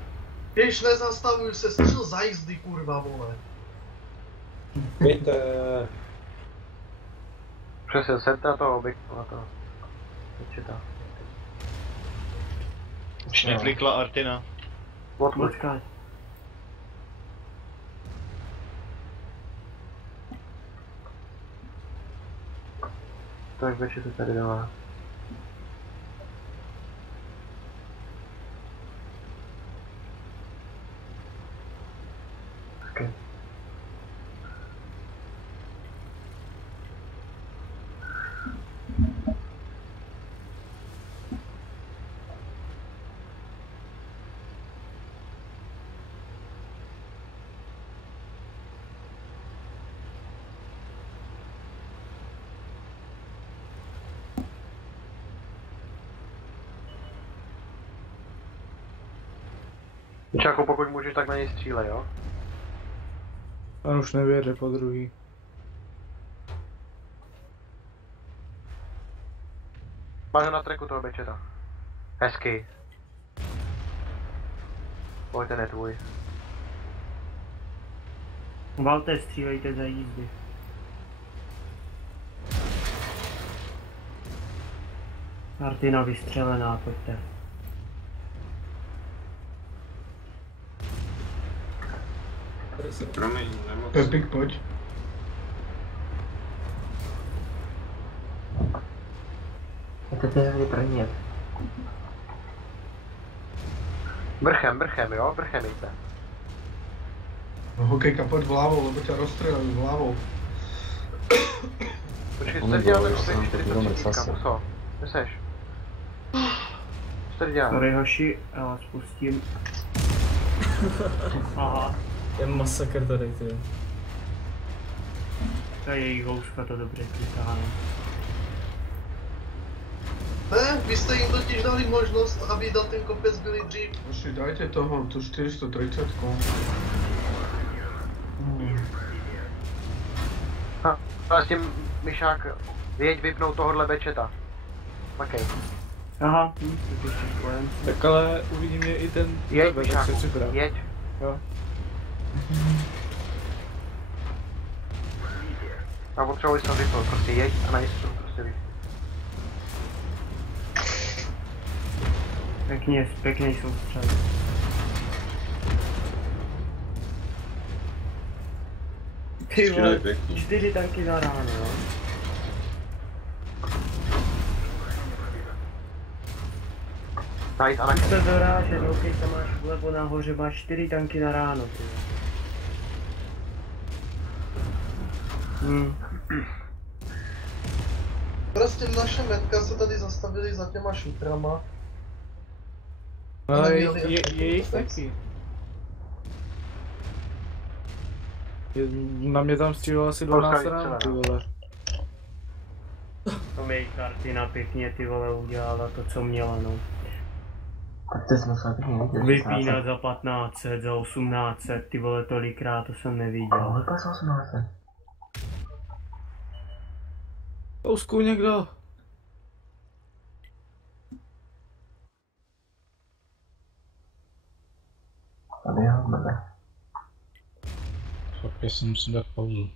Jež nezastavuj se, střel za jízdy, kurva, vole. Víte. Přesně, sete na toho objektu, na to. Určitá. Už neklikla Artina. Odkud? Tak večer to tady dala. Okay. Čáko, pokud můžeš, tak na něj střílej, jo? On už nevěře po druhý. Máš ho na treku toho bečeta. Hezky. Pojď, ten je tvůj. Valte, střílejte za jízdy. Artina vystřelená, pojďte. Promiň, nemoc. Pepik, pojď. To ty heavy první. Vrchem, jo? Vrchem jste. No, hokejka, pojď vľavo, lebo ťa rozstrieľajú vľavo. Počkej, co jsi dělal ten 43 muso? Kde seš? Co jsi dělal? Sorry hoši, já spustím. Aha. Je masakr tady, ty. To je její houška, to dobře kliká, no. Ne, vy jste jim totiž dali možnost, aby na ten kopec byli dřív. Hoši, dajte toho, tu 430. A s tím myšák, jeď vypnout tohohle bečeta. Makej. Aha, to ještě spojem. Tak ale uvidíme i ten... Jeď myšáku, jeď. Jo. A potřebuji se to vypnout, prostě jeď a na něco prostě vypnout. Pěkně jsou střely. Ty vole, 4 tanky za ráno, jo. Nice, Anakin. Jste dorážet, okej, tam máš vlevo nahoře, máš 4 tanky na ráno, ty. Prostě naše metka se tady zastavili za těma šutrama. Ale je jich taky. Na mě tam střílelo asi 12 rán, ty vole. To mi Artina pěkně, ty vole, udělala to, co měla, no. Tak to jsme se pěkně viděli. Vypínat za 1500, za 1800, ty vole, tolikrát, to jsem neviděl. Ale pas 1800. Kousku někdo. Tady jo, dobré. Fakt, já si musím dát pauzu.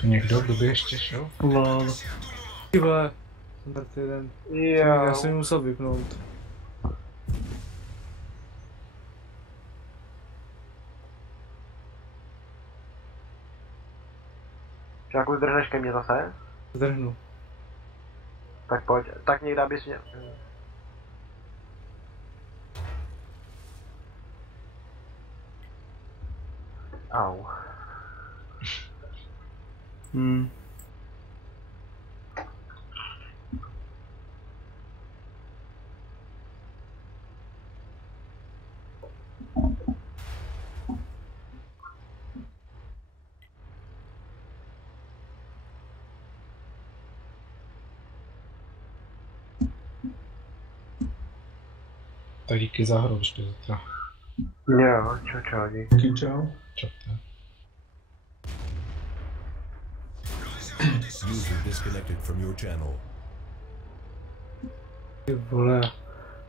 To někdo, kdo by ještě šel? Lol. Ty vole. Tak jeden. Já jsem musel vypnout. Čáku, zdrhneš ke mně zase? Zdrhnu. Tak pojď, tak někde abys mě... Au. Tak díky za hru, ještě zítra. Jo, čau, díky. Čau. Čaute. User disconnected from your channel. Ty vole.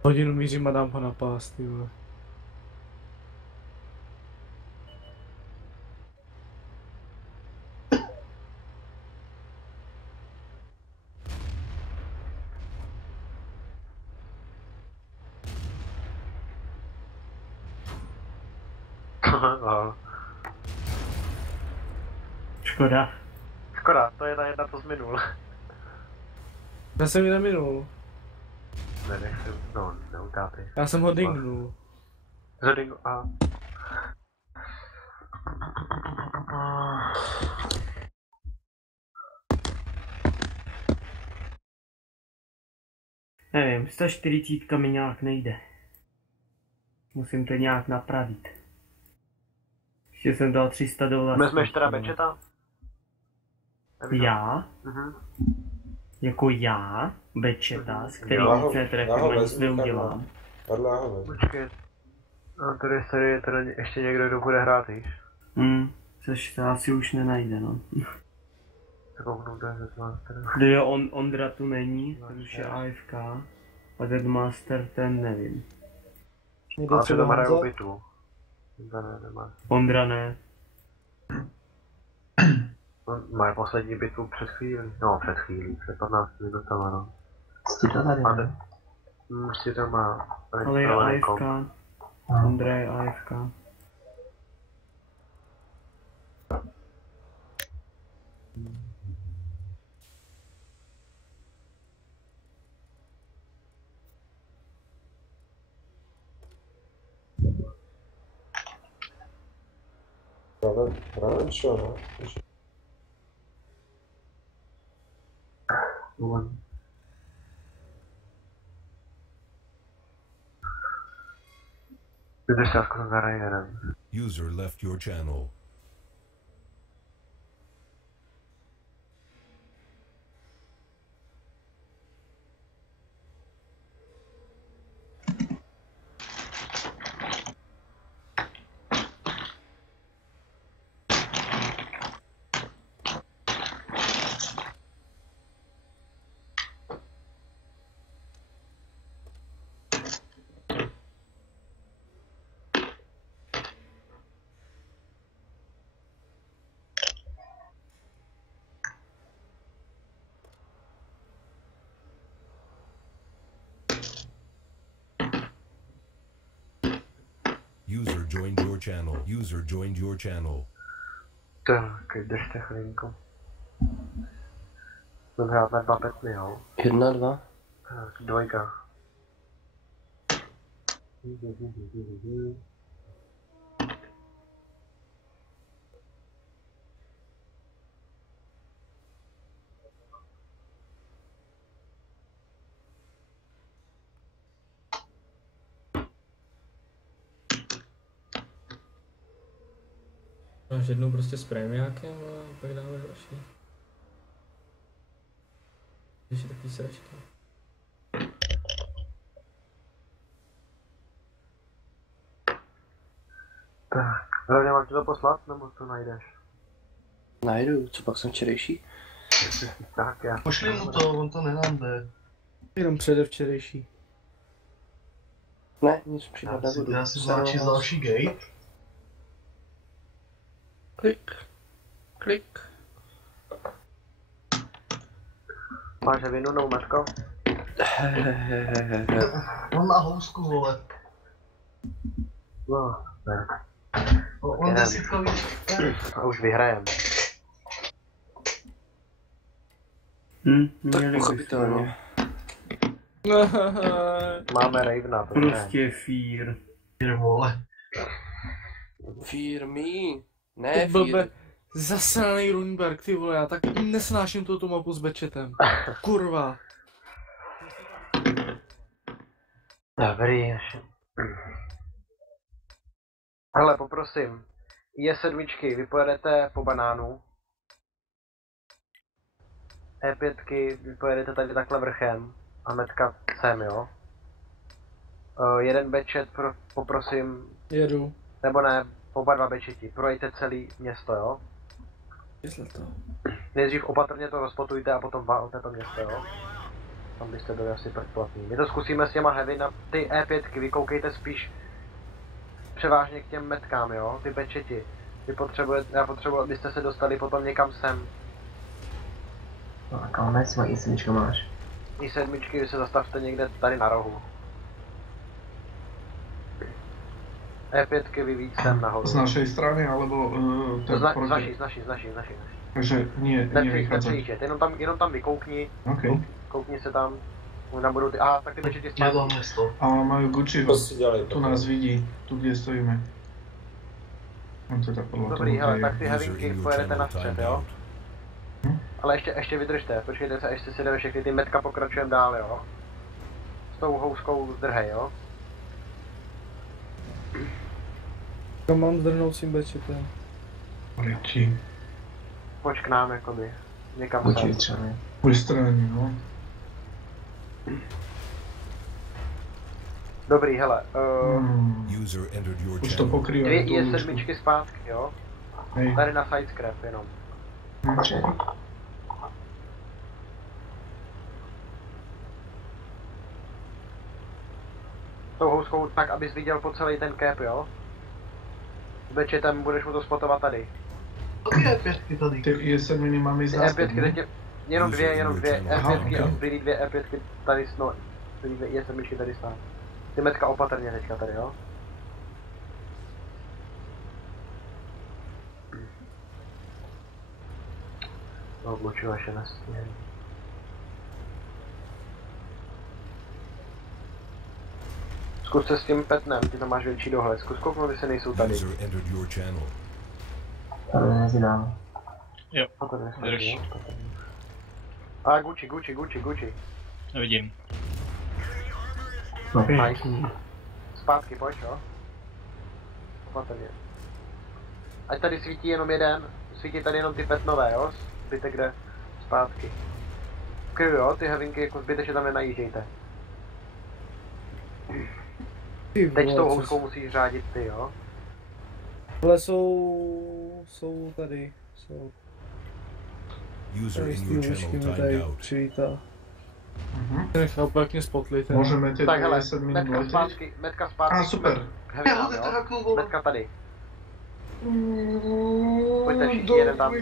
Hodinu mířím a dám ho na pás, ty vole. Škoda. Škoda, to je ta jedna, co jsi minul. Já jsem ji neminul. Nenech se, no, neutápej. Já jsem ho dingnul. Zadingu, aha. Nevím, 140 mi nějak nejde. Musím to nějak napravit. Ještě jsem dal $300. Vezmeš teda Bečeta? Já? Jako já? Bečeta, s kterým nic netrefím a nic neudělám. Počkej. A tady je teda ještě někdo, kdo bude hrát, víš? Což se asi už nenajde, no. Tak kouknu, to je Deadmaster. Kde Ondra tu není, ten už je AFK. A Deadmaster ten nevím. Ale přitom hrajou bitvu. Ondra ne. Mají poslední bitvu před chvílí. No, před 15 minutama, no. Střída tady, ne? Střída má... Ale je AFK. Ondra je AFK. Právě čo, no? User left your channel. User joined your channel. User joined your channel. Tak, držte chvilinku. Budu hrát na 2 petny, jo? 1, 2. Tak, dvojka. Máš jednou prostě s prémiákem a pak dáme další. Ještě takový sračky. Tak, hlavně mám ti to poslat, nebo to najdeš? Najdu, co pak jsem včerejší? Tak, já. Pošli mu to, on to nenájde. Jenom předevčerejší. Ne, nic přidat nebudu. Já si začít další gate. Klik. Klik. Máš vinu, no, Matko? On má housku, vole. No, ne. On desítkový. A už vyhrajem. Tak pochopitelně. Máme Ravena, to prostě Fear. Fear, vole. Fear me. Ne, blbe. Zasranej Runeberg, ty vole, já tak nesnáším tuto mapu s Batchetem. Kurva. Dobrý. Hele, poprosím. E7, vy pojedete po banánu. E5, vy pojedete tady takhle vrchem. A Metka sem, jo. Jeden Batchet, poprosím. Jedu. Nebo ne, oba dva Batcheti. Projďte celý město, jo. To. Nejdřív opatrně to rozpotujte a potom válte to město, jo. Tam byste byli asi předplatní. My to zkusíme s těma heavy na ty E5, vykoukejte spíš převážně k těm metkám, jo, ty Batcheti. Já potřebuji, abyste se dostali potom někam sem. No a kam svoji E7 máš? I7, vy se zastavte někde tady na rohu. E5 vy víc sem nahoru. Z našej strany, alebo z naší. Takže nie vychádzať. Jenom tam vykoukni. Okay. Koukni se tam. Tam budou ty, tak ty Batcheti zpátky. A majú Gucciho, tu nás vidí, tu kde stojíme. Dobrý, hele, tak ty heavinky pojedete napřed, jo? Ale ještě vydržte, počkejte se, ještě si jdeme všechny ty metka, pokračujeme dál, jo? S tou houskou zdrhej, jo? To mám zdrhnout s tím Batchetem. Ryčí. Pojď k nám, jakoby. Někam sem. Pojď straně, no. Dobrý, hele, už to pokrývá. Dvě E7 zpátky, jo? Hej. Tady na side scrap jenom. Tou houskou tak, abys viděl po celý ten cap, jo? S Batchetem budeš mu to spotovat tady. Ty E5 tady. Ty E7 máme jít zástup, ne? Jenom dvě E5, byly dvě E5 tady, no, byly dvě E7 tady stát. Ty metka opatrně teďka tady, jo? No, odločila še nesmí. Zkus se s tím petnem, ty tam máš větší dohled. Zkus kouknout, jestli nejsou tady. Tady nezidám. Jo, drž. A Gucci. Nevidím. Nice. Zpátky, pojď, jo? Opatrně. Ať tady svítí jenom jeden, svítí tady jenom ty petnové, jo? Zbytek jde zpátky. Kryju, jo? Ty heavinky jako zbytečně tam nenajíždějte. Teď s tou houskou musíš řádit ty, jo? Ale jsou tady, jsou. Tady s tím lišky tady přivítá. Nechal pěkně spotlit. Můžeme ty tak hele, 10 minut metka zpátky. A super. Metka tady. Pojďte všichni, jeden tam.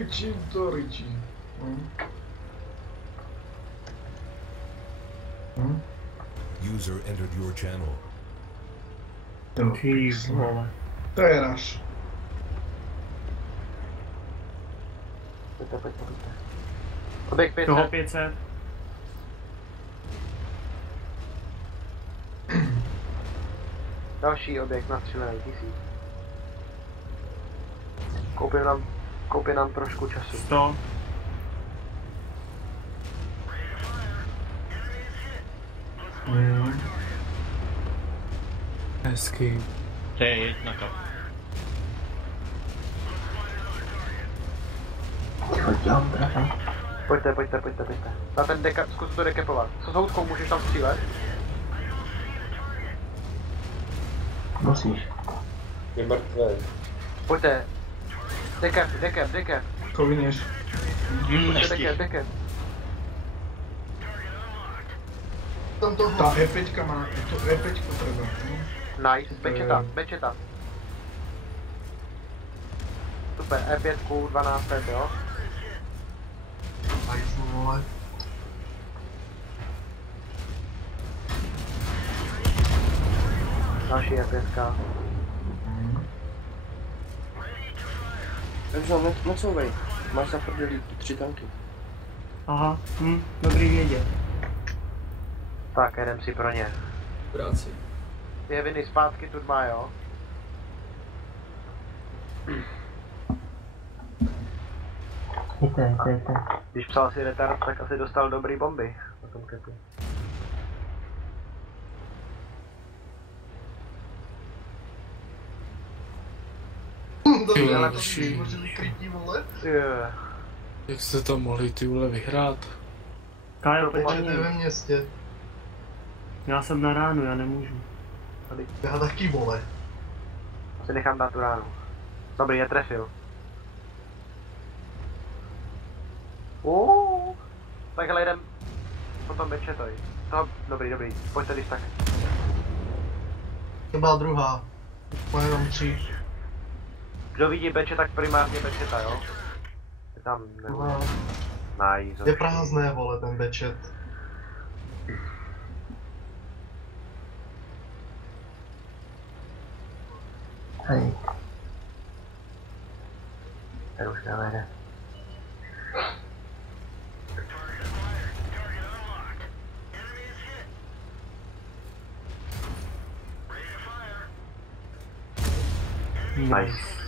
Do ryčí. User entered your channel. To je náš. Pojďte. Oběh 500. Toho 500. Další objekt nastřílený, 1000. Koupím nám trošku času. 100. Hezky. To je jeď na kap. Pojďte. Na ten zkus to dekepovat. Co soudkou můžeš tam střílet? Musíš. Je mrtvý. Pojďte. Dekep. Koviněš. Dekep. Ta E5 má, to E5 treba. Nice, bečeta. Super, E5, 12, jo? Vole. Další E5. Takže necouvej. Máš za prdělí 3 tanky. Aha, dobrý vědět. Tak, jedem si pro ně. Práci. Ty Heavy zpátky tu má, jo? Jděte. Když psal si retard, tak asi dostal dobrý bomby na tom kepu. Ty lepší. Yeah. Jak jste to mohli ty vole vyhrát? Kájo, Pojďte ve městě. já jsem na ránu, já nemůžu. Já taky, vole. Asi nechám dát tu ránu. Dobrý, je trefil. Takhle jdem potom bečetoj. Dobrý, pojďte když tak. To byla druhá. Má jenom 3. Kdo vidí beče, tak primárně bečeta, jo? Je tam nebo... Nice. Je prázdné, vole, ten bečet. Hej. Ten už nevede. Nice.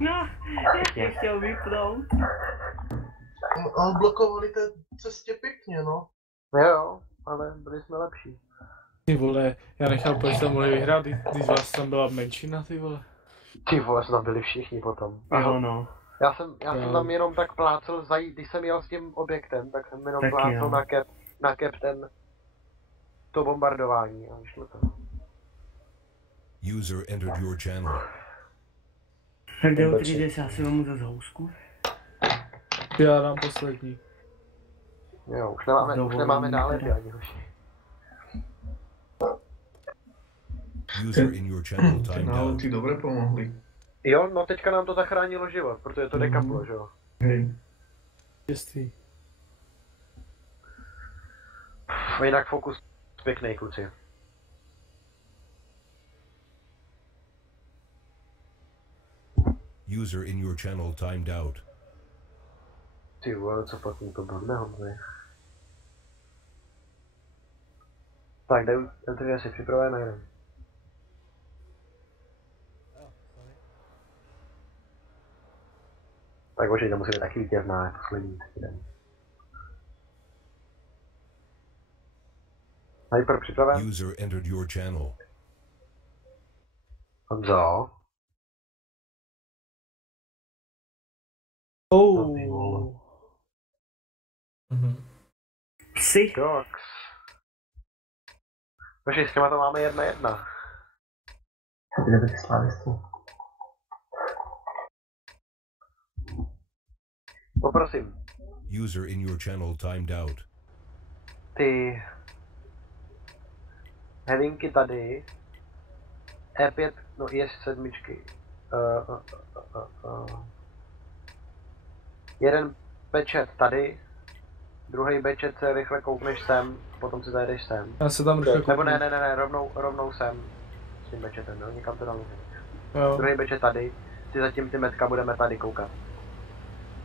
No, jak chtěl vypnout. Ale blokovali té cestě pěkně, no. Jo, ale byli jsme lepší. Ty vole, já nechápu, proč tam mohli vyhrát, když vás tam byla menšina, ty vole. Ty vole, jsme tam byli všichni potom. Jo, no. Já jsem tam jenom tak plácel zajít, když jsem jel s tím objektem, tak jsem jenom plácel na cap to bombardování a vyšlo to. User entered your channel. Tak jde o 3DS, já si vám za zhousku. Já dám poslední. Jo, už nemáme dále ty ani hoši. User in your channel timed out. Ty dobře pomohli. Jo, no teďka nám to zachránilo život, protože to dekaplo, že jo? Hej. Jestli. Jinak fokus pěknej, kluci. User in your channel timed out. Ty vole, co pak to blbného, ne? Tak, jdem asi připravený na jeden. Tak bože, to musíme taky vítězná, poslední den. Hyper připraven? User entered your channel. Honzo. Psi. Dogs. Bože, s těma to máme 1-1. Kde by ty slávisti? Poprosím. User in your channel timed out. Ty helinky tady. E5, no IS-7. Jeden pečet tady. Druhý bečet se rychle koukneš sem, potom si zajedeš sem. Já se tam rychle kouknu. Nebo ne, rovnou sem. S tím bečetem, no, někam to dal. Druhý bečet tady. Si zatím ty metka budeme tady koukat.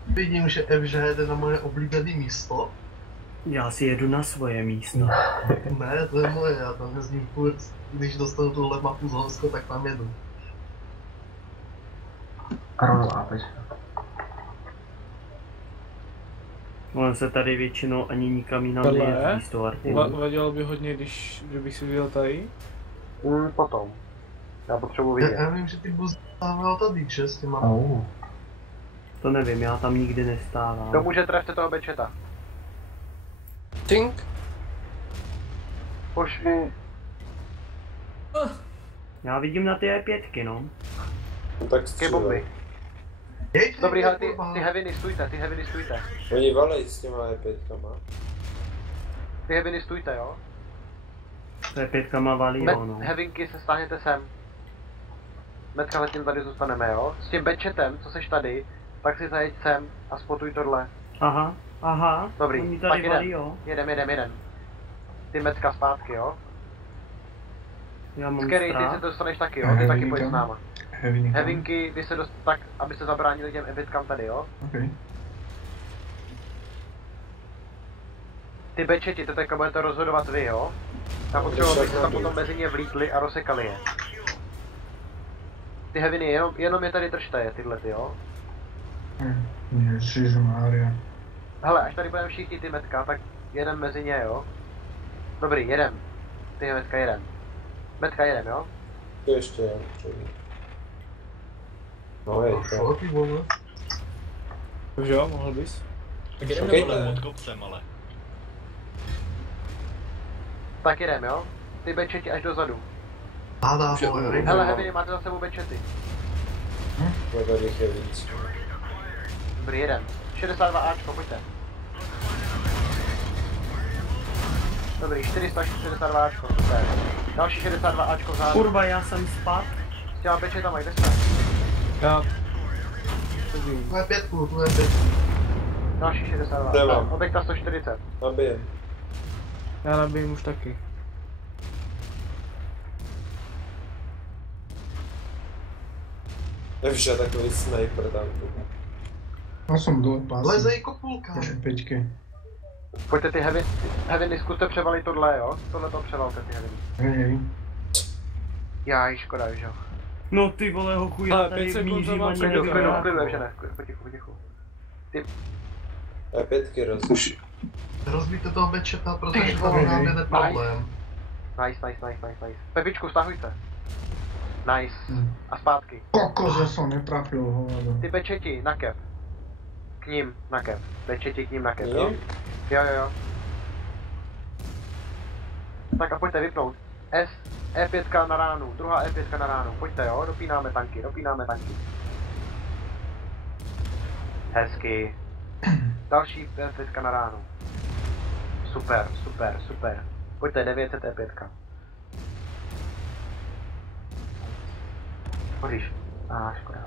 Vidím, že FŽ jde na moje oblíbené místo. Já si jedu na svoje místo. Ne, to je moje, já tam jezdím furt, když dostanu tuhle mapu z Holsko, tak tam jedu. Karolová pečka. On se tady většinou ani nikam jinam nejezdí z toho Artinu. Vadilo by hodně, kdybych si viděl tady? Potom. Já potřebuji vidět. Já vím, že ty bus stával tady, že s těma... To nevím, já tam nikdy nestávám. Kdo může trefte toho bečeta? Tink. Pošli. Já vidím na ty E5, no. No tak bomby. Dobrý, hele, ty heaviny stůjte. Oni valej s těma E5kama. Ty heaviny stůjte, jo? E5kama valí, jo, no. Heavinky se stáhněte sem. Metka letím tady zůstaneme, jo? S tím bečetem, co seš tady, tak si zajeď sem a spotuj tohle. Aha. Dobrý, Oni tak tady valí, jo. Jedem. Ty metka zpátky, jo? Já mám Scary, ty strach. se dostaneš taky, jo? Ty taky pojď s náma. Heavinky, vy se tak, aby se zabránili těm epitkám tady, jo? Okay. Ty bečeti, to teďka budete rozhodovat vy, jo? Já potřebuji, abyste tam potom mezi ně vlítli a rozsekali je. Ty heaviny, jenom je tady držte, tyhle ty, jo? Ježišmarja. Hele, až tady budeme všichni ty metka, tak jedem mezi ně, jo? Dobrý, jedem. Ty metka jedem. Metka jedem, jo? To ještě je. No je to. Takže jo, mohl bys. Tak jedeme pod kopcem, ale. Tak jedem, jo? Ty bečeti až dozadu. Hele, heavy, máte za sebou bečety. No tady je víc. Dobrý, jedem. 62 Ačko, pojďte. Dobrý, 462 Ačko, super. Další 62 Ačko vzadu. Kurva, já jsem spad. S těma bečetama, kde jste? Já. Tu je 5. Další 62. Nemám. Objekta 140. Nabijem. Já nabijím už taky. Nevím, takový sniper tam. Já jsem dole pásem. Lezej kopulka. Pečky. Pojďte ty heaviny, zkuste převalit tohle, jo? Tohle to převalte ty heaviny. Hej. Já, škoda, že jo. No ty vole, hochu, já tady mířím ani nevypadá. Potichu. Ty... E5ky roz. Rozbijte toho bečeta, protože tam nám jde problém. Nice. Pepičku, stahuj se. Nice. A zpátky. Kokože jsem netrafil, hovado. Ty bečeti, na cap. K ním, na cap. Bečeti k ním na cap, jo? Jo. Tak a pojďte vypnout. E5 na ránu, druhá E5 na ránu. Pojďte, jo? Dopínáme tanky. Hezky. Další E5 na ránu. Super. Pojďte, 900 E5. Pojď. Škoda.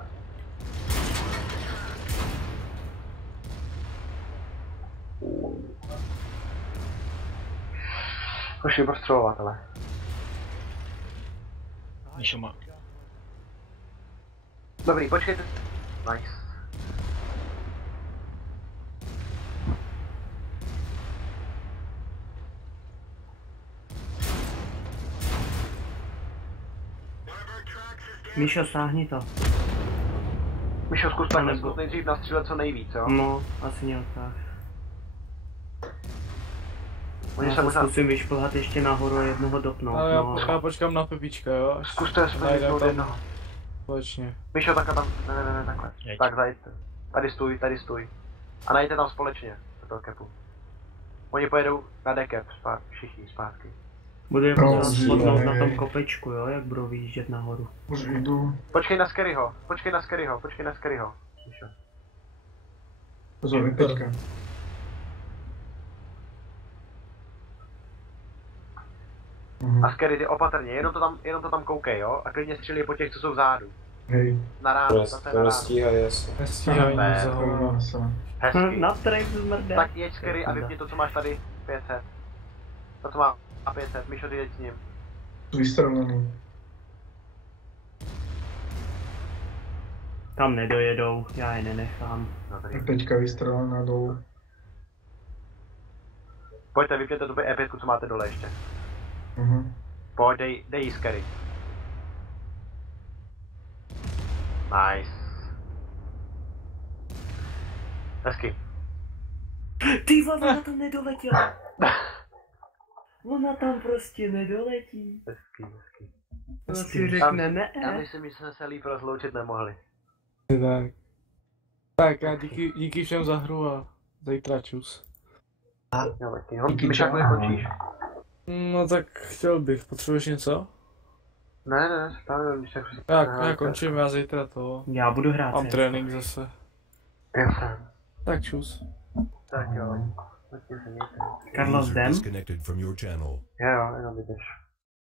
Pošli prostřelovat, ale. Míšo má. Dobrý, počkejte. Nice. Míšo, sáhni to. Míšo, zkus takhle, zkus nejdřív nastřílet co nejvíc, jo? No, asi nějak tak. Já se zkusím vyšplhat ještě nahoru a jednoho dopnout. Ale já počkám na Pepička, jo? Zkuste vypnout jednoho. Společně. Míšo, takhle tam, ne, takhle. Tak, zajďte. Tady stůj. A najděte tam společně, do toho capu. Oni pojedou na decap, všichni zpátky. Budu je potřeba shodnout na tom kopečku, jo, jak budou vyjíždět nahoru. Už jdu. Počkej na Scaryho. Míšo. Pozor, E5. A Scary, ty opatrně, jenom to tam koukej, jo? A klidně střílí po těch, co jsou vzadu. Hej. Na ránu, to nestíhají, jasně. Nestíhají, hezky. Na trejk zmrde. Tak jeď Scary a vypni to, co máš tady, 500. To, co má a 500, Míšo, ty jeď s ním. Vystřelený. Tam nedojedou, já je nenechám. E5 vystřelená dolů. Pojďte, vypněte tu E5, co máte dole ještě. Pojď, dej jí scary. Nice. Hezky. Ty vole, ona tam nedoletěla. Ona tam prostě nedoletí. Hezky. To si řekne ne. Já myslím, že jsme se líp rozloučit nemohli. Tak. Tak a díky všem za hru a zítra čus. Jo, taky jo. Myšák nekončíš. No tak chtěl bych, potřebuješ něco? Ne, stále když tak... Já končím, já zítra to. Já budu hrát. Mám trénink zase. Jasně. Tak čus. Tak jo. User disconnected from your channel. Jo, jenom jdeš.